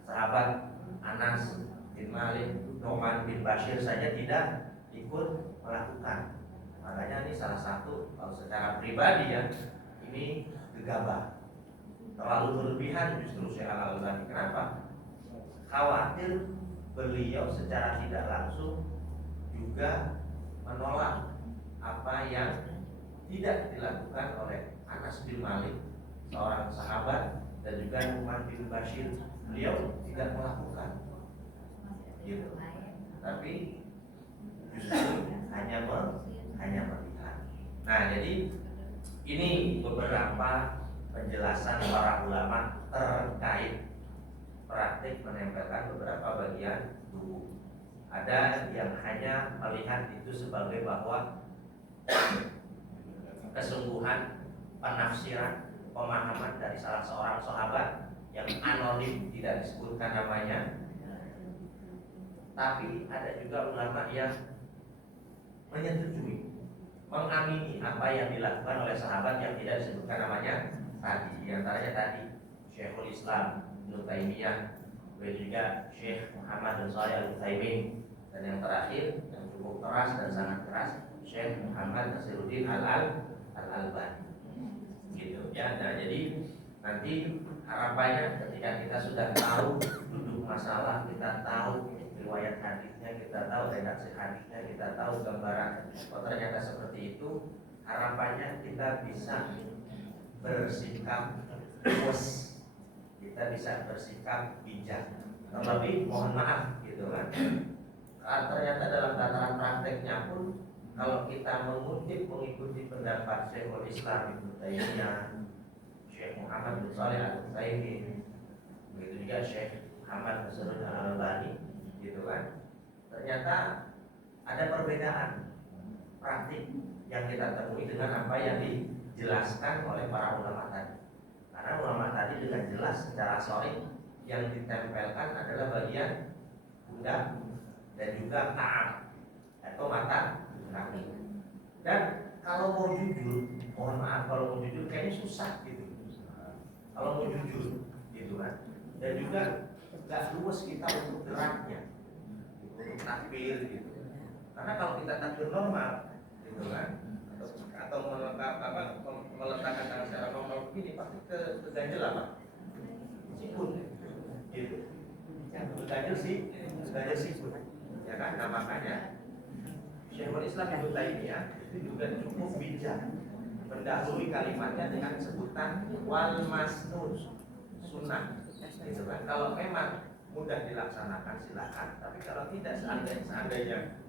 sahabat Anas bin Malik, Nu'man bin Bashir saja tidak ikut melakukan. Makanya ini salah satu, kalau secara pribadi ya, ini gegabah, terlalu berlebihan justru Syekh Al-Albani. Kenapa? Khawatir beliau secara tidak langsung juga menolak apa yang tidak dilakukan oleh Anas bin Malik, seorang sahabat, dan juga Nu'man bin Bashir. Beliau tidak melakukan, gitu. Tapi justru hanya melihat. Nah, jadi ini beberapa penjelasan para ulama terkait praktik menempelkan beberapa bagian tubuh. Ada yang hanya melihat itu sebagai bahwa kesungguhan penafsiran, pemahaman dari salah seorang sahabat yang anonim, tidak disebutkan namanya. Tapi ada juga ulama yang menyetujui, mengamini apa yang dilakukan oleh sahabat yang tidak disebutkan namanya tadi. Di antaranya tadi Syekhul Islam Ibnu Taimiyah, dan juga Syekh Muhammad bin Shalih Al-Utsaimin, dan yang terakhir yang cukup keras dan sangat keras, Syekh Muhammad Nasiruddin Al-Albani, gitu ya. Nah, jadi nanti harapannya ketika kita sudah tahu duduk masalah, kita tahu riwayat hadisnya, kita tahu redaksi hadisnya, kita tahu gambaran, oh ternyata seperti itu, harapannya kita bisa bersikap luas, kita bisa bersikap bijak. Terlebih mohon maaf, gitu kan, ternyata dalam tataran prakteknya pun kalau kita mengikuti pendapat Syekhul Islam Ibnu Taimiyah, Syekh Muhammad bin Shalih Al-Utsaimin, begitu juga Syekh Muhammad Nasiruddin Al-Albani, gitu kan, ternyata ada perbedaan praktik yang kita temui dengan apa yang dijelaskan oleh para ulama tadi. Karena ulama tadi dengan jelas secara sharih yang ditempelkan adalah bagian pundak dan juga taat atau mata kaki. Dan kalau mau jujur, mohon maaf, kalau mau jujur kayaknya susah gitu. kalau mau jujur, gitu kan. Dan juga nggak luas kita untuk geraknya, untuk takbir gitu. Karena kalau kita takbir normal, gitu kan, atau meletakkan tangan secara normal begini, pasti keganjel apa? Sikut, gitu. Keganjel sikut, ya kan? Nah makanya Syekhul Islam Ibnu Taimiyah itu juga cukup bijak mendahului kalimatnya dengan sebutan wal masnun, sunnah, gitu kan. Kalau memang mudah dilaksanakan silakan, tapi kalau tidak, seandainya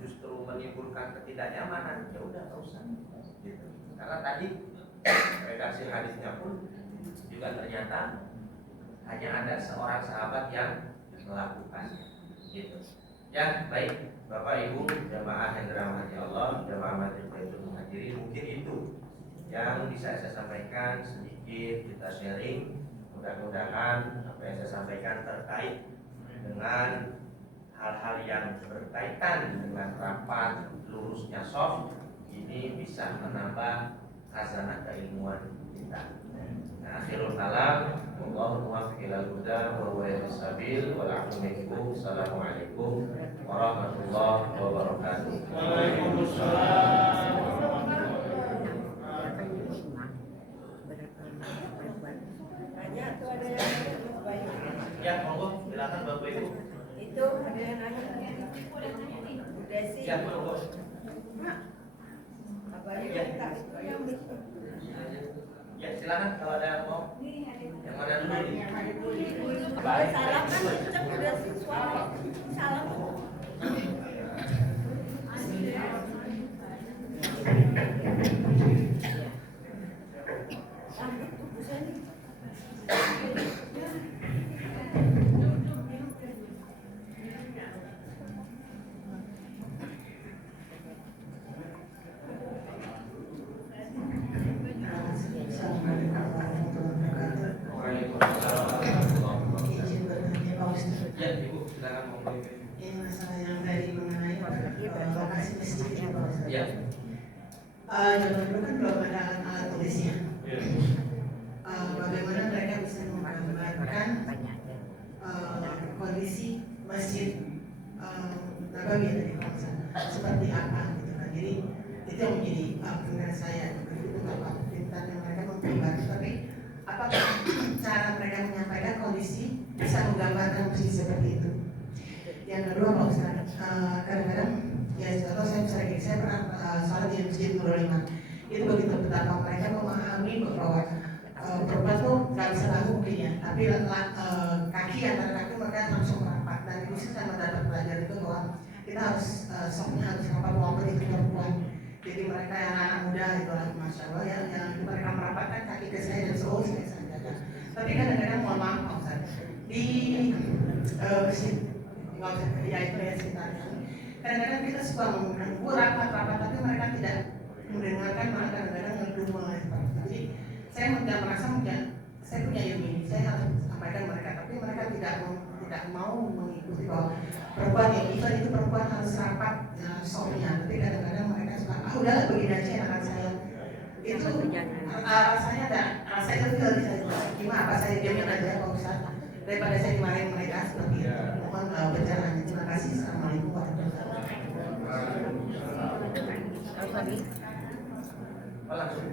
justru menimbulkan ketidaknyamanan, ya udah nggak usah, gitu. Karena tadi redaksi hadisnya pun juga ternyata hanya ada seorang sahabat yang melakukannya, gitu. Ya baik, Bapak Ibu jamaah yang dirahmati Allah, jamaah Majelis Baitul Muhajirin, mungkin itu yang bisa saya sampaikan sedikit, kita sharing. Mudah-mudahan apa yang saya sampaikan terkait dengan hal-hal yang berkaitan dengan rapat lurusnya shaf ini bisa menambah khazanah keilmuan kita. Nah, akhirul kalam, wallahu muwaffiq ilal huda wa huwa yahdi sabil wal afu minkum. Assalamualaikum warahmatullahi wabarakatuh. Waalaikumsalam. Ya, monggo silakan Bapak Ibu. Itu ada yang nanya. Bu Desi. Ya, monggo. Kabarnya kita itu yang bikin. Ya, silakan kalau ada yang mau. Yang mana dulu nih? Baik. Salam kan kita Bu Desi suara. Salam. Ya, Ibu, silakan monggo. Ini masalah yang tadi mengenai lokasi masjid ya Pak Ustaz. Ya. Zaman dulu kan belum ada alat tulisnya. Ya. Bagaimana mereka bisa menggambarkan kondisi masjid Nabawi tadi Pak Ustaz, seperti apa gitu kan. Jadi itu yang menjadi pendengar saya. Itu apa pintar yang mereka menggambarkan, tapi apakah cara mereka menyampaikan kondisi bisa menggambarkan masjid seperti itu. Yang kedua Pak Ustaz, kadang-kadang ya contoh saya pernah sholat di Masjid Nurul Iman. Itu begitu betapa mereka memahami bahwa perempuan tuh nggak bisa langsung mungkin ya, tapi kaki antara kaki mereka langsung merapat. Dan di situ saya mendapat pelajaran itu bahwa kita harus sopnya harus rapat walaupun itu perempuan. Jadi mereka yang anak muda itu lah masya Allah ya, yang mereka merapatkan kaki ke saya dan seluruh saya jaga. Tapi kadang-kadang mohon maaf Pak Ustaz, di masjid ya itu ya sekitarnya. Kadang-kadang kita suka mengganggu rapat-rapat, tapi mereka tidak mendengarkan, malah kadang-kadang ngedumel. Jadi saya merasa saya punya ilmu ini, saya harus sampaikan mereka, tapi mereka tidak mau mengikuti bahwa perempuan yang itu perempuan harus rapat sopnya. Tapi kadang-kadang mereka suka udahlah begini aja anak saya. Itu rasanya ada rasa itu gimana apa saya diamin aja Pak Ustaz daripada saya dimarahin mereka seperti itu. Mohon pencerahannya. Terima kasih. Assalamualaikum warahmatullahi Langsung.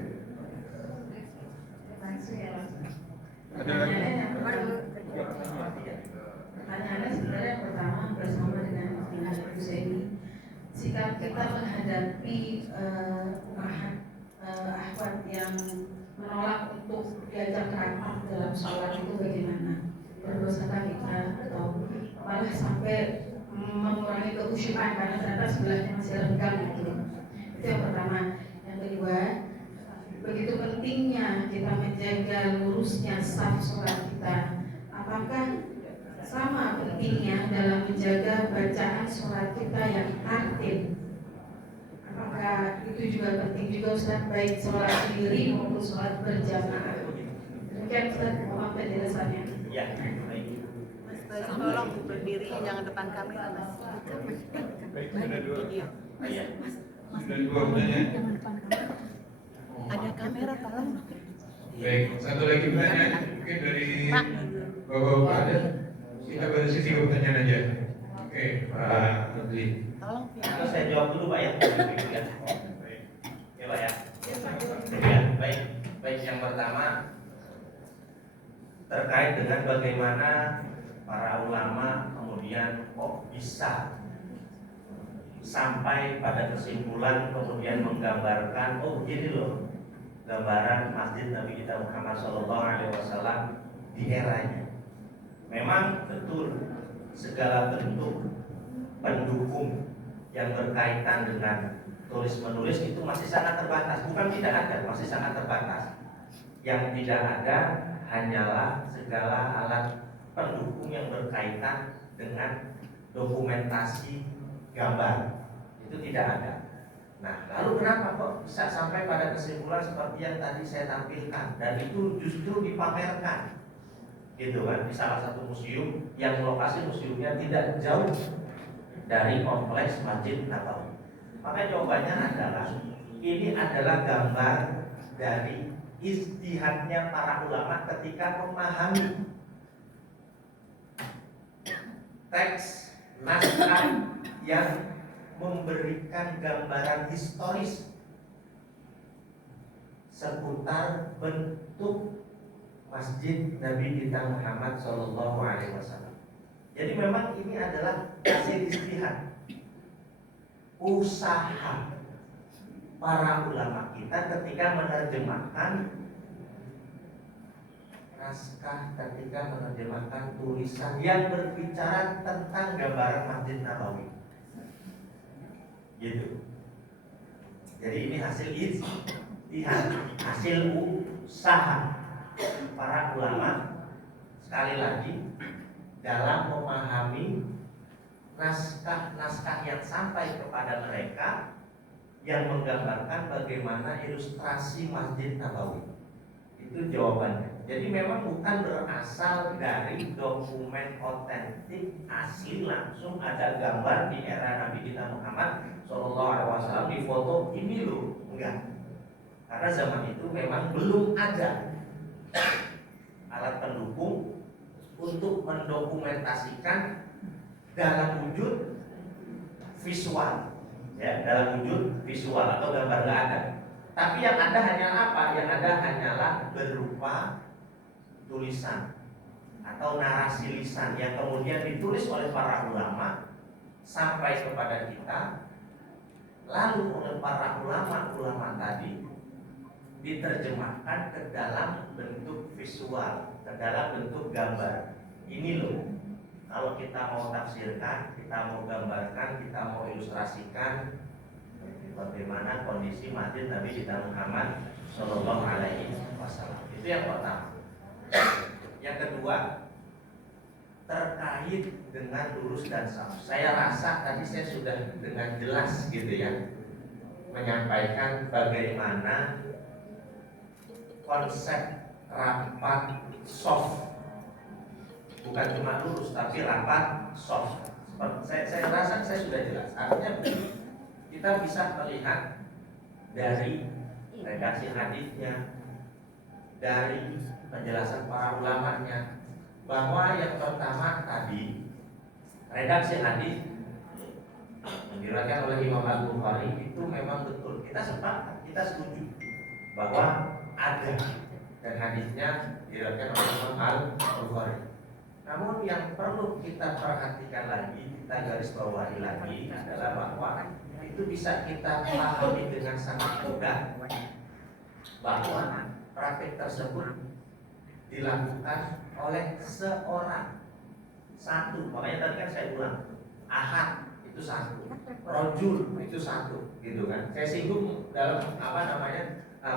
Pertanyaannya sebenarnya pertama bersama dengan Dinas Husseini, sikap kita menghadapi akhwat yang menolak untuk diajak rapat dalam sholat itu bagaimana? Berdosakah kita atau malah sampai mengurangi kekhusyukan karena ternyata sebelahnya masih renggang gitu. Itu yang pertama. Yang kedua, begitu pentingnya kita menjaga lurusnya saf sholat kita. Apakah sama pentingnya dalam menjaga bacaan sholat kita yang tertib? Apakah itu juga penting juga Ustaz, baik sholat sendiri maupun sholat berjamaah? Demikian Ustaz, mohon penjelasannya. Ya, baik. Mas, tolong berdiri jangan depan kamera Mas. Ada dua. Iya. Dan dua pertanyaan. Ada kamera tolong. Baik, satu lagi pertanyaan mungkin dari Bapak-bapak ada. Kita batasi 3 pertanyaan aja. Oke, Pak Adli. Atau saya jawab dulu Pak ya. Ya Pak ya. Ya, baik. Baik, yang pertama terkait dengan bagaimana para ulama kemudian kok bisa sampai pada kesimpulan kemudian menggambarkan begini loh gambaran masjid Nabi kita Muhammad SAW di eranya. Memang betul segala bentuk pendukung yang berkaitan dengan tulis menulis itu masih sangat terbatas. Bukan tidak ada, masih sangat terbatas. Yang tidak ada hanyalah segala alat pendukung yang berkaitan dengan dokumentasi gambar. Itu tidak ada. Nah, lalu kenapa kok bisa sampai pada kesimpulan seperti yang tadi saya tampilkan, dan itu justru dipamerkan, gitu kan, di salah satu museum yang lokasi museumnya tidak jauh dari kompleks Masjid Nabawi. Maka jawabannya adalah ini adalah gambar dari ijtihadnya para ulama ketika memahami teks naskah yang memberikan gambaran historis seputar bentuk Masjid Nabi kita Muhammad SAW. Jadi memang ini adalah hasil istihad, usaha para ulama kita ketika menerjemahkan naskah, ketika menerjemahkan tulisan yang berbicara tentang gambaran Masjid Nabawi. Gitu. Jadi ini hasil ijtihad, hasil usaha para ulama, sekali lagi dalam memahami naskah-naskah yang sampai kepada mereka yang menggambarkan bagaimana ilustrasi Masjid Nabawi. Itu jawabannya. Jadi memang bukan berasal dari dokumen otentik asli, langsung ada gambar di era Nabi kita Muhammad SAW di foto ini loh, enggak. Karena zaman itu memang belum ada alat pendukung untuk mendokumentasikan dalam wujud visual, ya, dalam wujud visual atau gambar nggak ada. Tapi yang ada hanyalah apa? Yang ada hanyalah berupa tulisan atau narasi lisan yang kemudian ditulis oleh para ulama sampai kepada kita, lalu oleh para ulama tadi diterjemahkan ke dalam bentuk visual, ke dalam bentuk gambar. Ini loh, kalau kita mau tafsirkan, kita mau gambarkan, kita mau ilustrasikan bagaimana kondisi Masjid Nabi kita Muhammad Sallallahu Alaihi Wasallam. Itu yang pertama. Yang kedua, terkait dengan lurus dan saf. Saya rasa tadi saya sudah dengan jelas gitu ya menyampaikan bagaimana konsep rapat soft, bukan cuma lurus tapi rapat soft. Saya rasa saya sudah jelas. Artinya kita bisa melihat dari redaksi hadisnya, dari penjelasan para ulamanya, bahwa yang pertama tadi redaksi hadis diriwayatkan oleh Imam Al-Bukhari itu memang betul. Kita sepakat, kita setuju bahwa ada, dan hadisnya diriwayatkan oleh Imam Al-Bukhari. Namun yang perlu kita perhatikan lagi, kita garis bawahi lagi adalah bahwa itu bisa kita pahami dengan sangat mudah bahwa praktik tersebut dilakukan oleh seorang satu. Makanya tadi kan saya ulang, ahad itu satu, rojul itu satu, gitu kan. Saya singgung dalam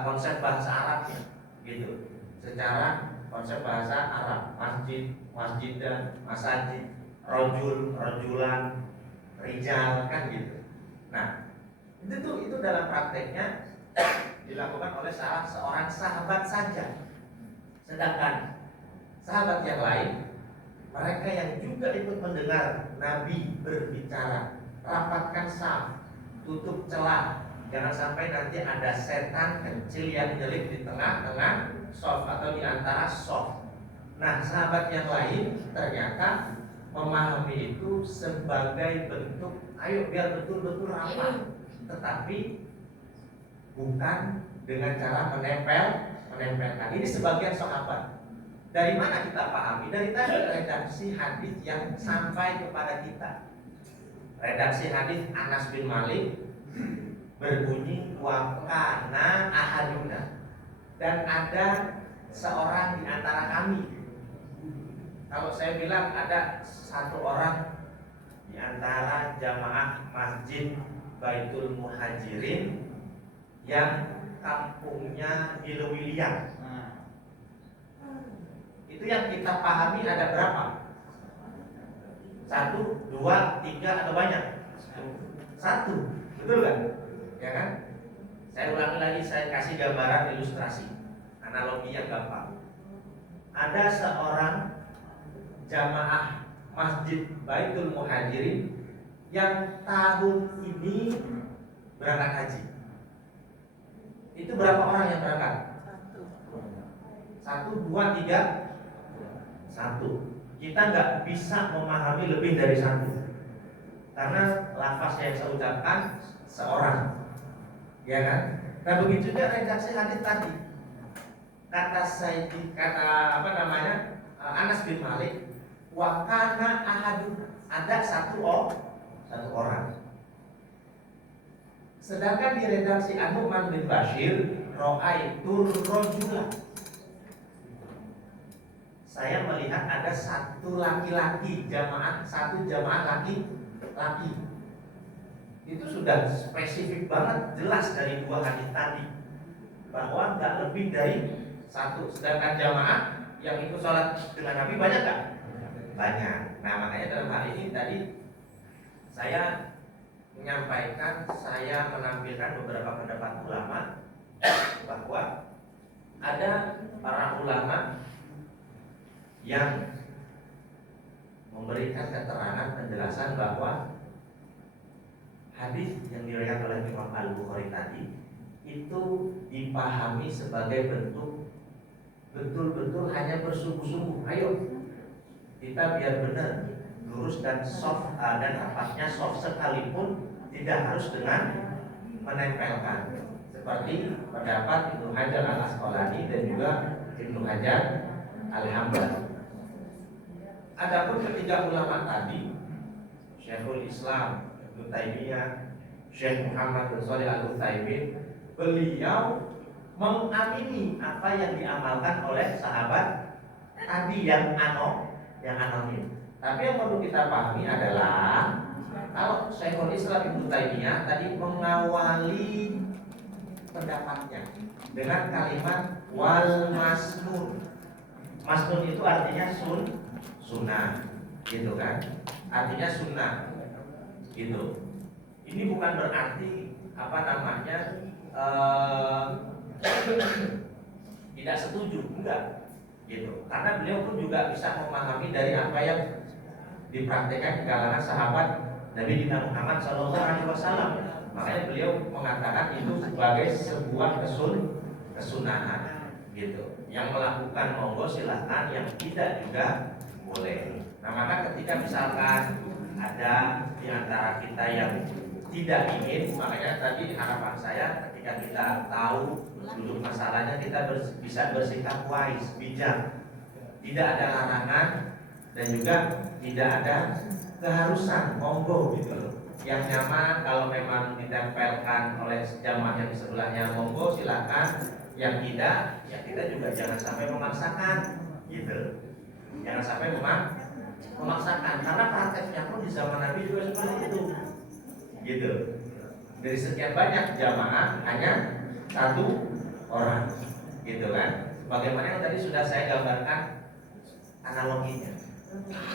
konsep bahasa Arabnya, gitu. Secara konsep bahasa Arab, masjid, masjidan, masajid, rojul, rojulan, rijal, kan gitu. Nah, itu dalam prakteknya dilakukan oleh salah seorang sahabat saja. Sedangkan sahabat yang lain, mereka yang juga ikut mendengar Nabi berbicara, rapatkan saf, tutup celah, jangan sampai nanti ada setan kecil yang nyelip di tengah-tengah soft atau di antara soft. Nah, sahabat yang lain ternyata memahami itu sebagai bentuk ayo biar betul-betul rapat, tetapi bukan dengan cara menempelkan. Ini sebagian sahabat. Dari mana kita pahami? Dari tadi redaksi hadis yang sampai kepada kita. Redaksi hadis Anas bin Malik berbunyi wa kana ahaduna, dan ada seorang di antara kami. Kalau saya bilang ada satu orang di antara jamaah Masjid Baitul Muhajirin yang kampungnya Wilwilian. Itu yang kita pahami ada berapa? 1, 2, 3 atau banyak? 1, betul kan? Ya kan? Saya ulangi lagi, saya kasih gambaran ilustrasi, analogi yang gampang. Ada seorang jamaah Masjid Baitul Muhajirin yang tahun ini berangkat haji. Itu berapa orang yang berangkat? 1, 2, 3, 1. Kita nggak bisa memahami lebih dari 1, karena lafaz yang saya ucapkan seorang, ya kan? Nah begitu juga redaksi hadis tadi. Kata Anas bin Malik, wa kana ahadun, ada satu orang. Sedangkan di redaksi An-Nu'man bin Bashir, ro'aitur rojula, saya melihat ada satu laki-laki satu jamaah laki-laki. Itu sudah spesifik banget, jelas dari 2 hadis tadi bahwa nggak lebih dari 1. Sedangkan jamaah yang ikut sholat dengan Nabi banyak nggak? Banyak. Nah makanya dalam hal ini tadi saya menampilkan beberapa pendapat ulama bahwa ada para ulama yang memberikan keterangan penjelasan bahwa hadis yang diriwayatkan oleh Imam Al-Bukhari tadi itu dipahami sebagai bentuk betul-betul hanya bersungguh-sungguh. Ayo kita biar benar, lurus dan soft, dan rapatnya soft sekalipun tidak harus dengan menempelkan. Seperti pendapat Ibnu Hajar Al-Asqalani dan juga Ibnu Hajar Al-Hambali. Adapun ketiga ulama tadi, Syekhul Islam Ibnu Taimiyah, Syekh Muhammad bin Shalih Al-Utsaimin, beliau mengamini apa yang diamalkan oleh sahabat tadi yang anonim. Tapi yang perlu kita pahami adalah kalau Syekhul Islam Ibnu Taimiyah tadi mengawali pendapatnya dengan kalimat wal masnun. Masnun itu artinya sunnah, gitu kan? Artinya sunnah, gitu. Ini bukan berarti tidak setuju, enggak, gitu. Karena beliau pun juga bisa memahami dari apa yang dipraktikkan di kalangan sahabat Nabi Muhammad SAW. Makanya beliau mengatakan itu sebagai sebuah kesunahan, gitu. Yang melakukan monggo silahkan, yang tidak juga boleh. Nah maka ketika misalkan ada di antara kita yang tidak ingin, makanya tadi harapan saya ketika kita tahu duduk masalahnya kita bisa bersikap wise, bijak. Tidak ada larangan dan juga tidak ada keharusan, monggo gitu loh. Yang nyaman kalau memang ditempelkan oleh jamaah yang di sebelahnya, monggo silakan. Yang tidak, ya kita juga jangan sampai memaksakan, gitu. Jangan sampai memaksakan, karena prakteknya pun di zaman Nabi juga seperti itu, gitu. Dari sekian banyak jamaah hanya 1 orang, gitu kan. Bagaimana yang tadi sudah saya gambarkan analoginya,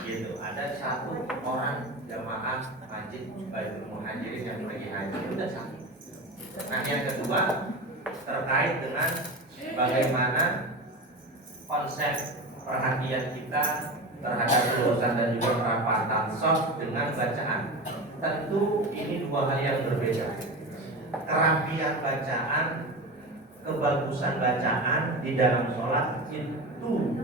gitu. Ada 1 orang jamaah Masjid Baitul Muhajirin yang pergi haji, udah sakit. Nah yang kedua terkait dengan bagaimana konsep perhatian kita terhadap tulisan dan juga perapatan soft dengan bacaan. Tentu ini 2 hal yang berbeda. Kerapian bacaan, kebagusan bacaan di dalam sholat itu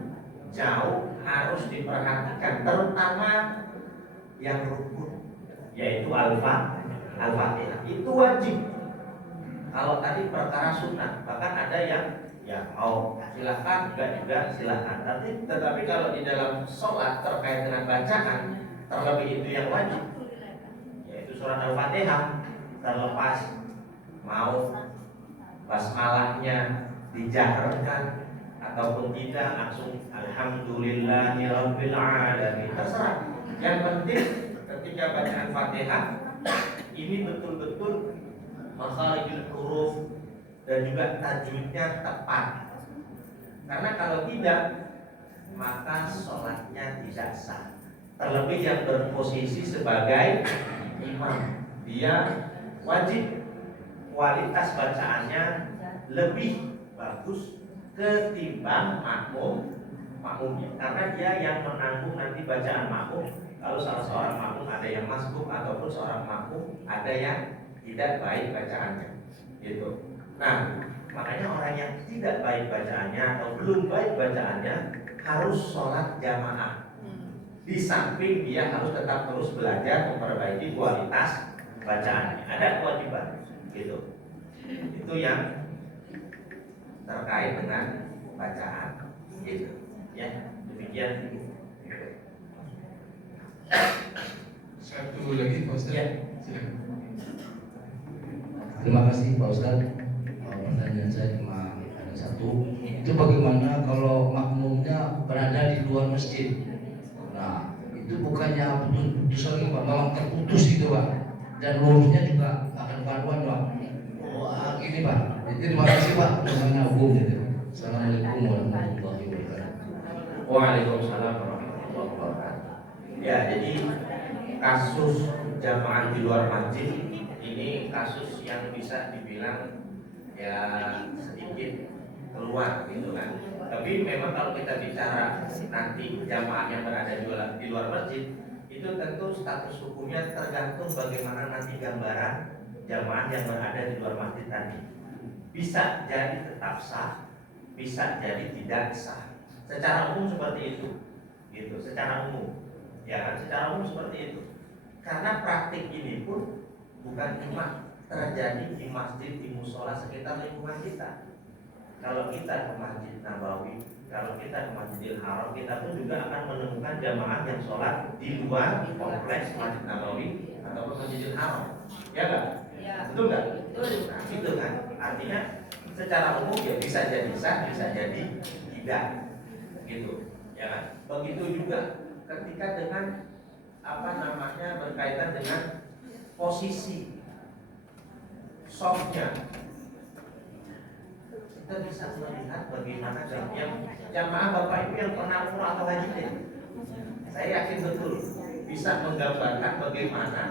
jauh harus diperhatikan, terutama yang rukun, yaitu Al-Fatihah. Itu wajib. Kalau tadi perkara sunnah, bahkan ada yang ya mau silahkan, enggak juga silahkan. Tetapi kalau di dalam sholat terkait dengan bacaan, terlebih itu yang wajib, yaitu surat Al-Fatihah. Terlepas mau basmalahnya dijaharkan ataupun tidak, langsung alhamdulillahirabbil alamin, terserah. Yang penting ketika bacaan Fatihah ini betul-betul makharijul huruf dan juga tajwidnya tepat. Karena kalau tidak, maka sholatnya tidak sah. Terlebih yang berposisi sebagai imam, dia wajib kualitas bacaannya lebih bagus ketimbang makmumnya, karena dia yang menanggung nanti bacaan makmum. Kalau salah seorang makmum ada yang masbuk ataupun seorang makmum ada yang tidak baik bacaannya, gitu. Nah, makanya orang yang tidak baik bacaannya atau belum baik bacaannya harus sholat jamaah. Di samping dia harus tetap terus belajar memperbaiki kualitas bacaannya, ada kewajiban, gitu. Itu yang terkait dengan bacaan, gitu. Ya, demikian. Satu lagi Pak Ustaz. Ya. Silakan. Terima kasih Pak Ustadz. Pertanyaan saya cuma ada satu. Itu bagaimana kalau makmumnya berada di luar masjid? Nah, itu bukannya putus lagi Pak, memang terputus gitu Pak. Dan lurusnya juga akan karuan Pak. Wah, gini Pak. Jadi terima kasih Pak. Bagaimana hukum gitu. Assalamualaikum warahmatullahi wabarakatuh. Waalaikumsalam warahmatullahi wabarakatuh. Ya, jadi kasus jamaah di luar masjid ini kasus yang bisa dibilang ya sedikit keluar, gitu kan. Tapi memang kalau kita bicara nanti jamaah yang berada di luar masjid, itu tentu status hukumnya tergantung bagaimana nanti gambaran jamaah yang berada di luar masjid tadi. Bisa jadi tetap sah, bisa jadi tidak sah. Secara umum seperti itu, gitu. Secara umum, ya kan? Secara umum seperti itu. Karena praktik ini pun bukan cuma terjadi di masjid, di musola sekitar lingkungan kita. Kalau kita ke Masjid Nabawi, kalau kita ke Masjidil Haram, kita pun juga akan menemukan jamaah yang sholat di luar kompleks Masjid Nabawi ataupun Masjidil Haram. Ya kan? Ya. Betul nggak? Betul. Nah, itu kan artinya secara umum ya bisa jadi sah, bisa jadi tidak, gitu. Ya kan? Begitu juga ketika dengan berkaitan dengan posisi softnya, kita bisa melihat bagaimana yang jamaah Bapak Ibu yang pernah umrah atau haji deh, saya yakin betul bisa menggambarkan bagaimana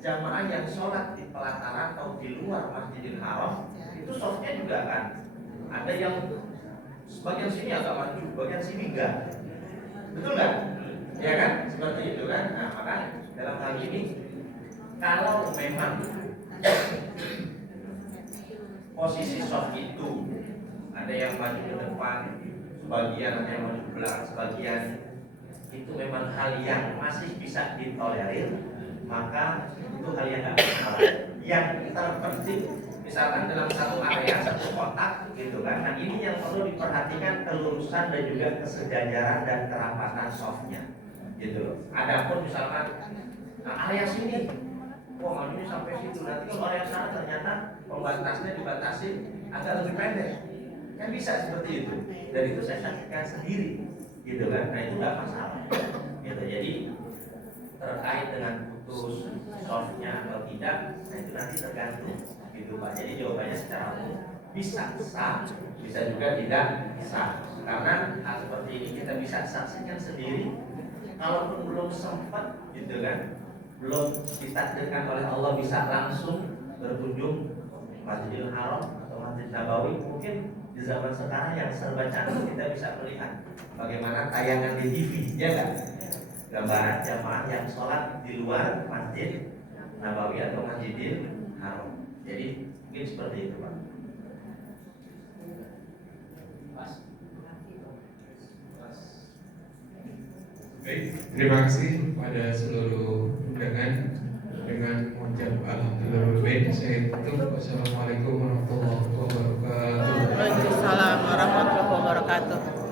jamaah yang sholat di pelataran atau di luar Masjidil Haram itu softnya juga kan ada yang sebagian sini agak maju, bagian sini enggak, betul nggak? Ya kan, seperti itu kan. Nah, maka dalam hal ini kalau memang posisi soft itu ada yang maju ke depan sebagian, ada yang maju ke belakang sebagian, itu memang hal yang masih bisa ditolerir, maka itu hal yang nggak masalah. Yang terpenting misalkan dalam satu area, satu kotak, gitu kan. Nah, ini yang perlu diperhatikan kelurusan dan juga kesejajaran dan kerapatan softnya, gitu. Adapun misalkan area sini, majunya sampai situ, nanti kalau area sana ternyata pembatasnya dibatasi agak lebih pendek, kan bisa seperti itu. Dan itu saya saksikan sendiri, gitu kan. Nah, itu nggak masalah, gitu. Jadi terkait dengan putus softnya atau tidak, nah itu nanti tergantung, gitu Pak. Jadi jawabannya secara umum bisa sah, bisa juga tidak sah. Karena hal seperti ini kita bisa saksikan sendiri. Kalaupun belum sempat, gitu kan, belum ditakdirkan oleh Allah bisa langsung berkunjung Masjidil Haram atau Masjid Nabawi, mungkin di zaman sekarang yang serba canggih kita bisa melihat bagaimana tayangan di TV, ya kan? Gambaran jamaah yang sholat di luar Masjid Nabawi atau Masjidil Haram. Jadi mungkin seperti itu Pak. Baik, terima kasih pada seluruh undangan. Dengan mengucap alhamdulillah, saya tutup. Wassalamualaikum warahmatullahi wabarakatuh. Waalaikumsalam warahmatullahi wabarakatuh.